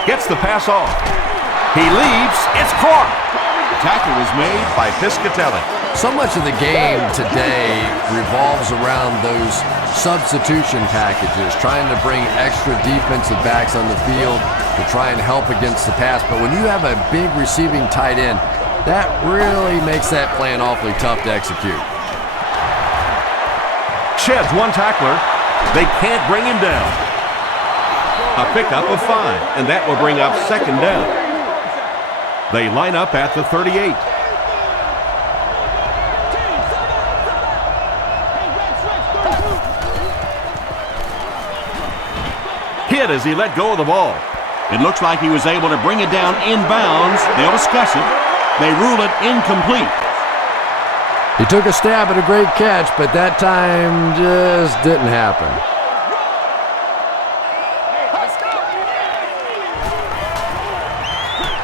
Gets the pass off. He leaps. It's caught. The tackle was made by Piscatelli. So much of the game today revolves around those substitution packages, trying to bring extra defensive backs on the field to try and help against the pass. But when you have a big receiving tight end, that really makes that plan awfully tough to execute. Sheds one tackler. They can't bring him down. A pickup of 5, and that will bring up 2nd down. They line up at the 38. Hit as he let go of the ball. It looks like he was able to bring it down inbounds. They'll discuss it. They rule it incomplete. He took a stab at a great catch, but that time just didn't happen.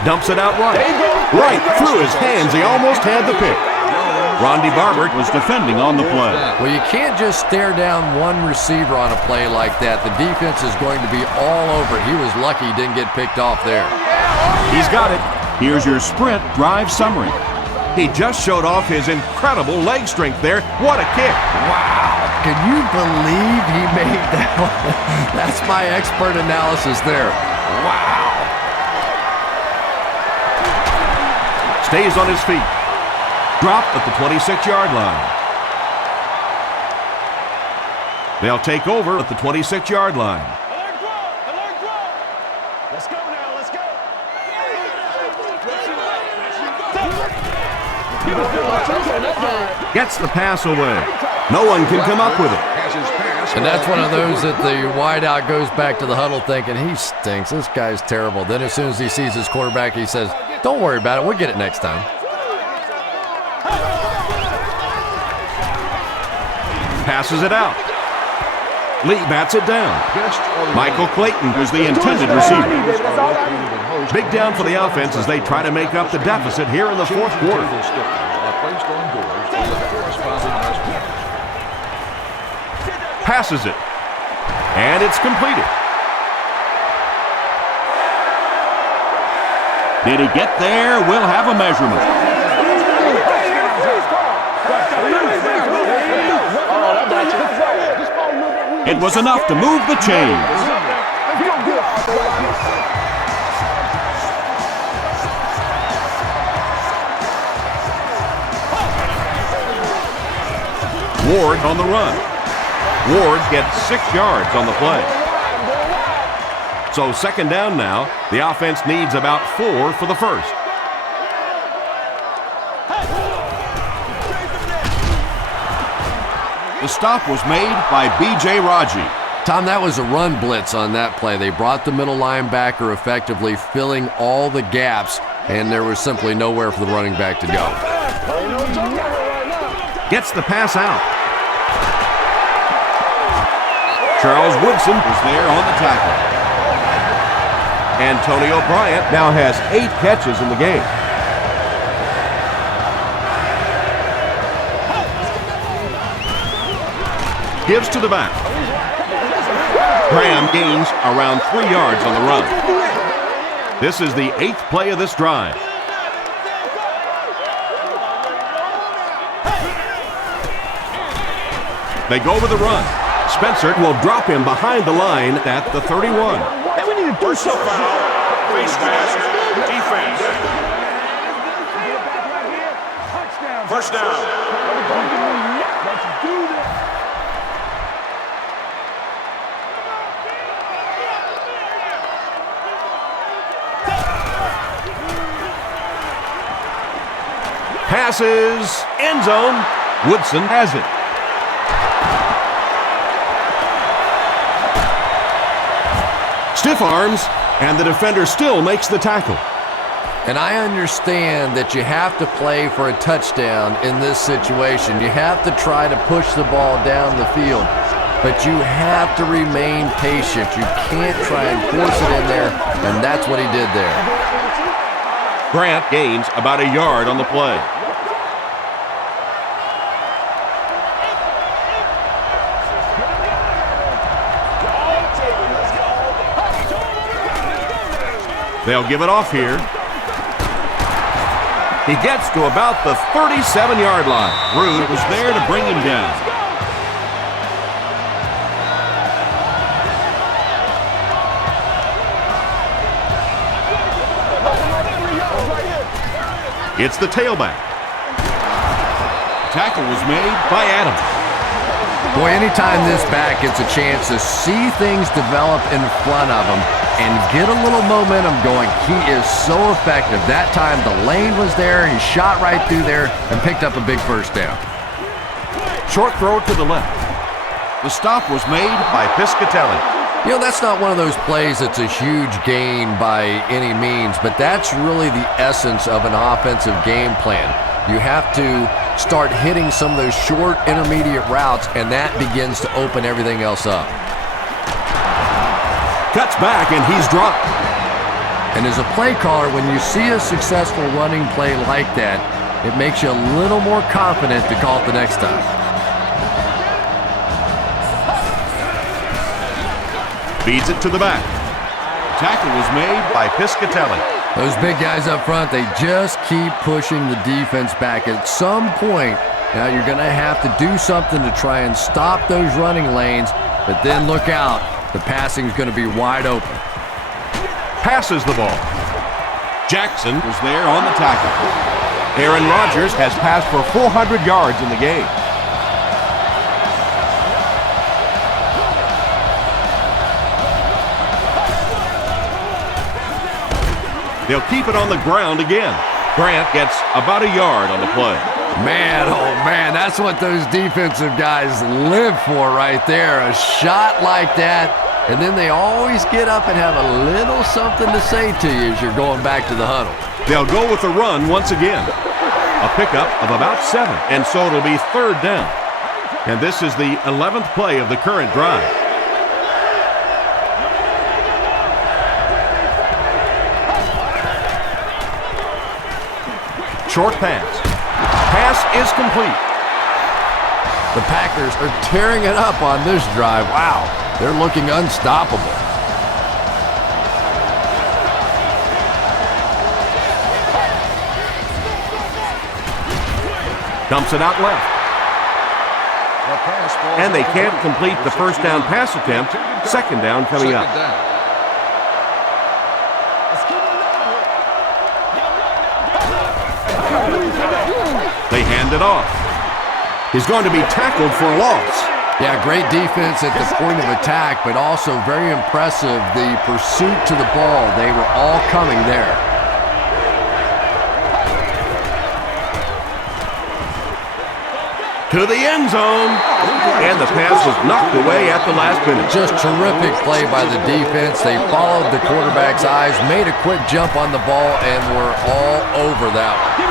Dumps it out right through his hands. He almost had the pick. Rondy Barbert was defending on the play. Well, you can't just stare down one receiver on a play like that. The defense is going to be all over. He was lucky he didn't get picked off there. He's got it. Here's your sprint drive summary. He just showed off his incredible leg strength there. What a kick. Wow. Can you believe he made that one? That's my expert analysis there. Wow. Stays on his feet. Dropped at the 26-yard line. They'll take over at the 26-yard line. Alert draw! Alert draw! Let's go now, let's go! Gets the pass away. No one can come up with it. And that's one of those that the wideout goes back to the huddle thinking, he stinks, this guy's terrible. Then as soon as he sees his quarterback, he says, don't worry about it, we'll get it next time. Passes it out. Lee bats it down. Michael Clayton was the intended receiver. Big down for the offense as they try to make up the deficit here in the fourth quarter. Passes it. And it's completed. Did he get there? We'll have a measurement. It was enough to move the chains. Ward on the run. Ward gets 6 yards on the play. So second down now. The offense needs about 4 for the first. The stop was made by B.J. Raji. Tom, that was a run blitz on that play. They brought the middle linebacker effectively, filling all the gaps, and there was simply nowhere for the running back to go. Gets the pass out. Charles Woodson was there on the tackle. Antonio Bryant now has 8 catches in the game. Gives to the back. Graham gains around 3 yards on the run. This is the 8th play of this drive. They go with the run. Spencer will drop him behind the line at the 31. First foul, face mask, defense. First down. Passes, end zone. Woodson has it. Stiff arms, and the defender still makes the tackle. And I understand that you have to play for a touchdown in this situation. You have to try to push the ball down the field, but you have to remain patient. You can't try and force it in there, and that's what he did there. Grant gains about a yard on the play. They'll give it off here. He gets to about the 37-yard line. Rude was there to bring him down. It's the tailback. Tackle was made by Adams. Boy, anytime this back gets a chance to see things develop in front of him and get a little momentum going, he is so effective. That time the lane was there, he shot right through there and picked up a big first down. Short throw to the left. The stop was made by Piscatelli. You know, that's not one of those plays that's a huge gain by any means, but that's really the essence of an offensive game plan. You have to start hitting some of those short intermediate routes, and that begins to open everything else up. Cuts back, and he's dropped. And as a play caller, when you see a successful running play like that, it makes you a little more confident to call it the next time. Feeds it to the back. Tackle was made by Piscatelli. Those big guys up front, they just keep pushing the defense back. At some point, now you're going to have to do something to try and stop those running lanes, but then look out. The passing is going to be wide open. Passes the ball. Jackson was there on the tackle. Aaron Rodgers has passed for 400 yards in the game. They'll keep it on the ground again. Grant gets about a yard on the play. Man, oh man, that's what those defensive guys live for right there. A shot like that, and then they always get up and have a little something to say to you as you're going back to the huddle. They'll go with the run once again. A pickup of about 7, and so it'll be third down. And this is the 11th play of the current drive. Short pass. Pass is complete. The Packers are tearing it up on this drive. Wow, they're looking unstoppable. Dumps it out left. And they can't complete the first down pass attempt. Second down coming up. They hand it off. He's going to be tackled for a loss. Yeah, great defense at the point of attack, but also very impressive the pursuit to the ball. They were all coming there. To the end zone. And the pass was knocked away at the last minute. Just terrific play by the defense. They followed the quarterback's eyes, made a quick jump on the ball, and were all over that one.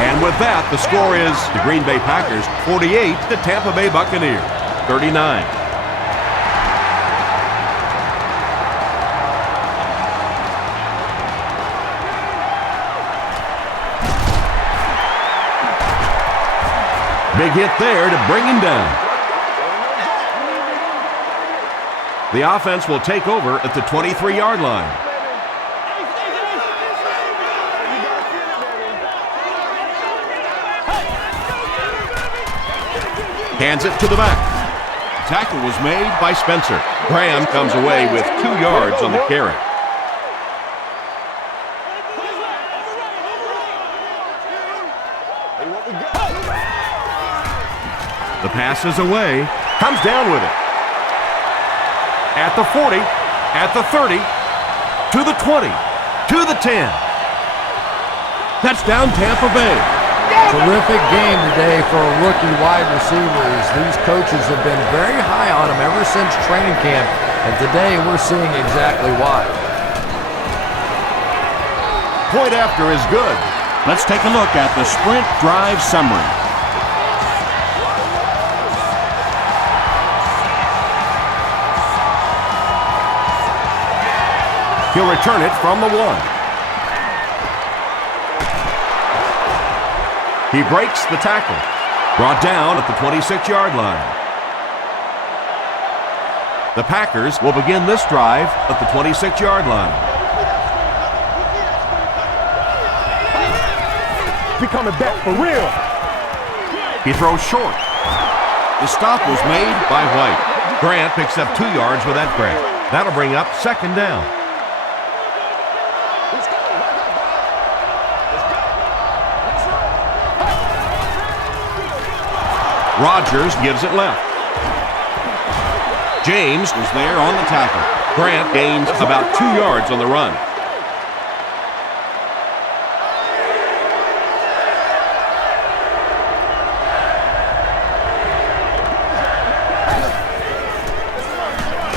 And with that, the score is the Green Bay Packers 48, the Tampa Bay Buccaneers 39. Big hit there to bring him down. The offense will take over at the 23-yard line. Hands it to the back. Tackle was made by Spencer. Graham comes away with 2 yards on the carry. The pass is away. Comes down with it. At the 40, at the 30, to the 20, to the 10. Touchdown Tampa Bay. Terrific game today for a rookie wide receivers. These coaches have been very high on him ever since training camp, and today we're seeing exactly why. Point after is good. Let's take a look at the sprint drive summary. He'll return it from the 1. He breaks the tackle. Brought down at the 26-yard line. The Packers will begin this drive at the 26-yard line. We coming back for real. He throws short. The stop was made by White. Grant picks up 2 yards with that grab. That'll bring up second down. Rodgers gives it left. James was there on the tackle. Grant gains about 2 yards on the run.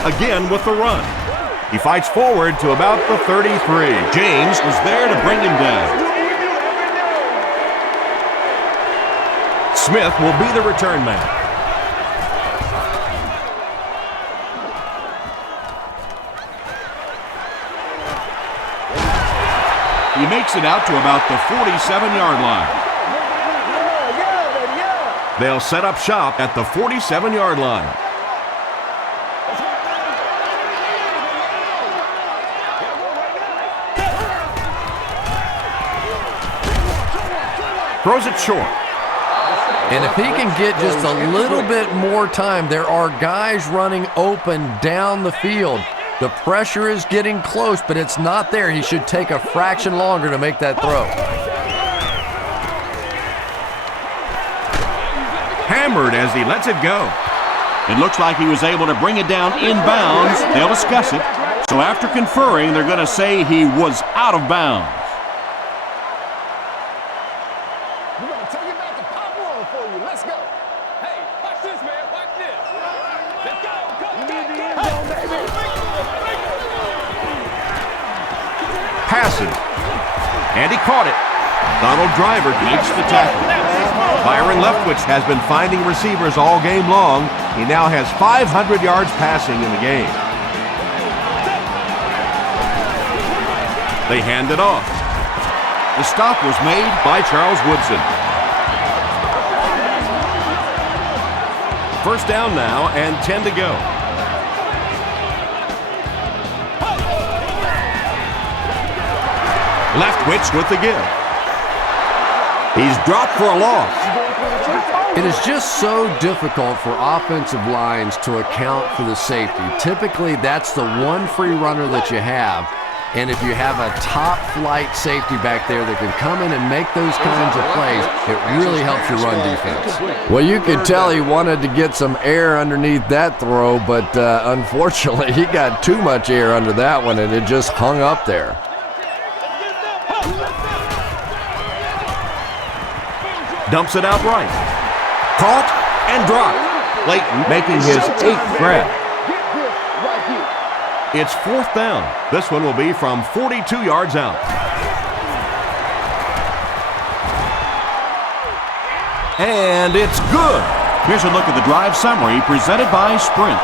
Again with the run. He fights forward to about the 33. James was there to bring him down. Smith will be the return man. He makes it out to about the 47-yard line. They'll set up shop at the 47-yard line. Throws it short. And if he can get just a little bit more time, there are guys running open down the field. The pressure is getting close, but it's not there. He should take a fraction longer to make that throw. Hammered as he lets it go. It looks like he was able to bring it down inbounds. They'll discuss it. So after conferring, they're going to say he was out of bounds. We're going to take it back to Pop Warner for you. Let's go. Hey, watch this, man. Watch this. Let's go. Come on, baby. Passes. And he caught it. Donald Driver makes the tackle. Byron Leftwich has been finding receivers all game long. He now has 500 yards passing in the game. They hand it off. The stop was made by Charles Woodson. First down now and 10 to go. Leftwich with the give. He's dropped for a loss. It is just so difficult for offensive lines to account for the safety. Typically, that's the one free runner that you have. And if you have a top-flight safety back there that can come in and make those kinds of plays, it really helps your run defense. Well, you could tell he wanted to get some air underneath that throw, but unfortunately, he got too much air under that one, and it just hung up there. Dumps it out right. Caught and dropped. Layton making his 8th grab. It's 4th down. This one will be from 42 yards out. And it's good. Here's a look at the drive summary presented by Sprint.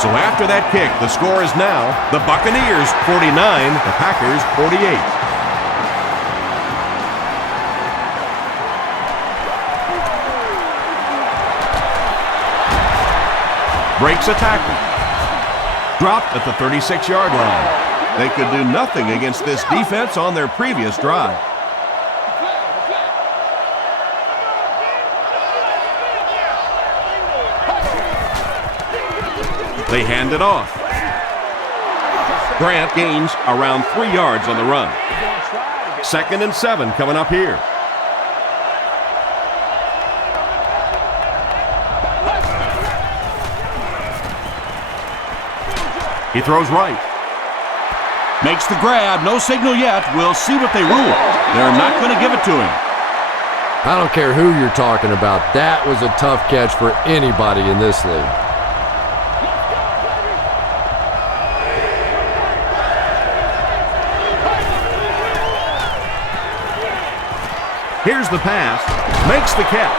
So after that kick, the score is now the Buccaneers 49, the Packers 48. Breaks a tackle. Dropped at the 36-yard line. They could do nothing against this defense on their previous drive. They hand it off. Grant gains around 3 yards on the run. 2nd and 7 coming up here. He throws right. Makes the grab. No signal yet. We'll see what they rule. They're not going to give it to him. I don't care who you're talking about. That was a tough catch for anybody in this league. Here's the pass. Makes the catch.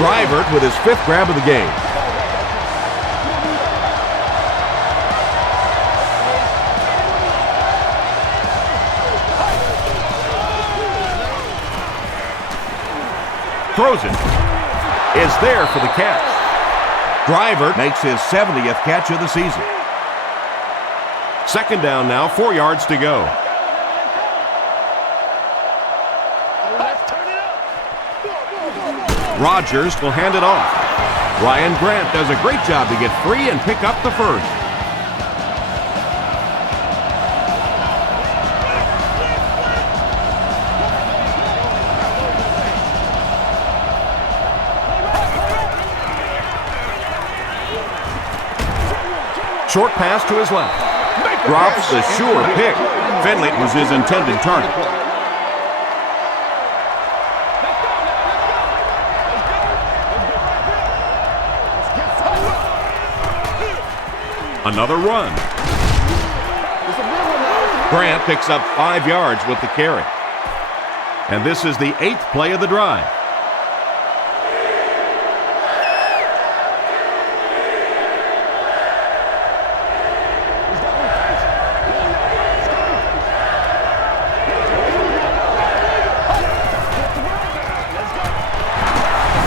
Drivert with his 5th grab of the game. Throws it. Is there for the catch. Driver makes his 70th catch of the season. 2nd down now, 4 yards to go. Rodgers will hand it off. Ryan Grant does a great job to get free and pick up the first. Short pass to his left. Drops the sure pick. Finley was his intended target. Another run. Grant picks up 5 yards with the carry. And this is the 8th play of the drive.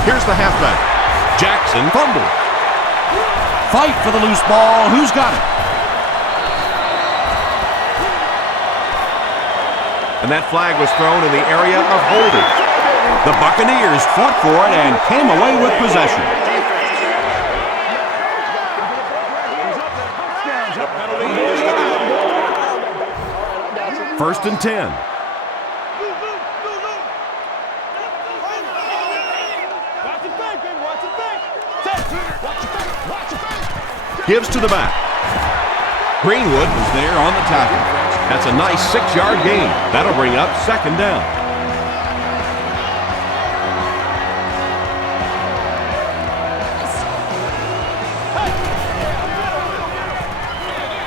Here's the halfback. Jackson fumbled. Fight for the loose ball. Who's got it? And that flag was thrown in the area of holding. The Buccaneers fought for it and came away with possession. 1st and 10. Gives to the back. Greenwood was there on the tackle. That's a nice 6-yard gain. That'll bring up 2nd down.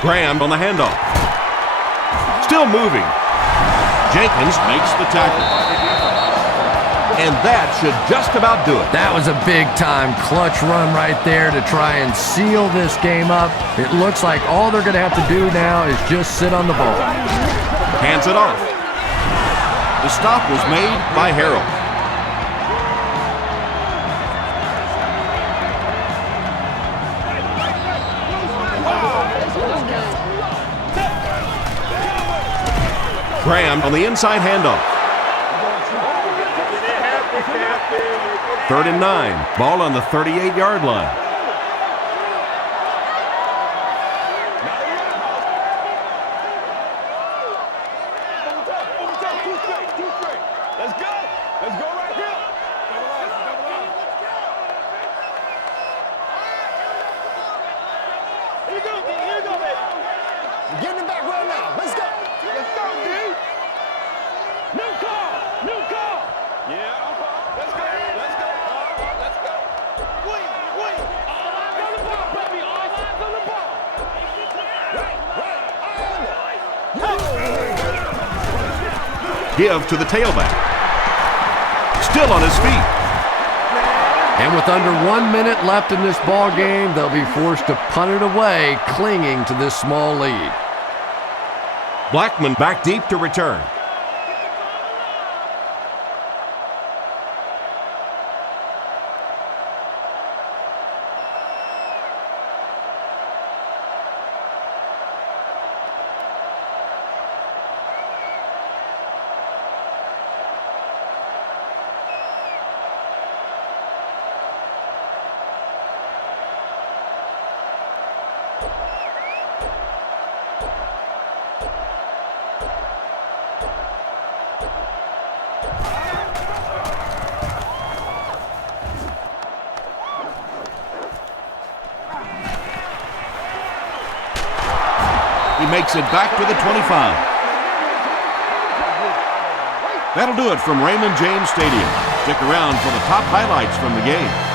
Graham on the handoff. Still moving. Jenkins makes the tackle. And that should just about do it. That was a big-time clutch run right there to try and seal this game up. It looks like all they're going to have to do now is just sit on the ball. Hands it off. The stop was made by Harold. Graham on the inside handoff. 3rd and 9. Ball on the 38-yard line. Let's go. Let's go right here. Here you go, baby. We're getting it back right now. Let's go. Let's go, D. New call. New call. Yeah. Let's go. Let's go. Let's go. Wait. All eyes on the ball, baby. All eyes on the ball. Right. Give to the tailback. Still on his feet. And with under 1 minute left in this ball game, they'll be forced to punt it away, clinging to this small lead. Blackman back deep to return. He makes it back to the 25. That'll do it from Raymond James Stadium. Stick around for the top highlights from the game.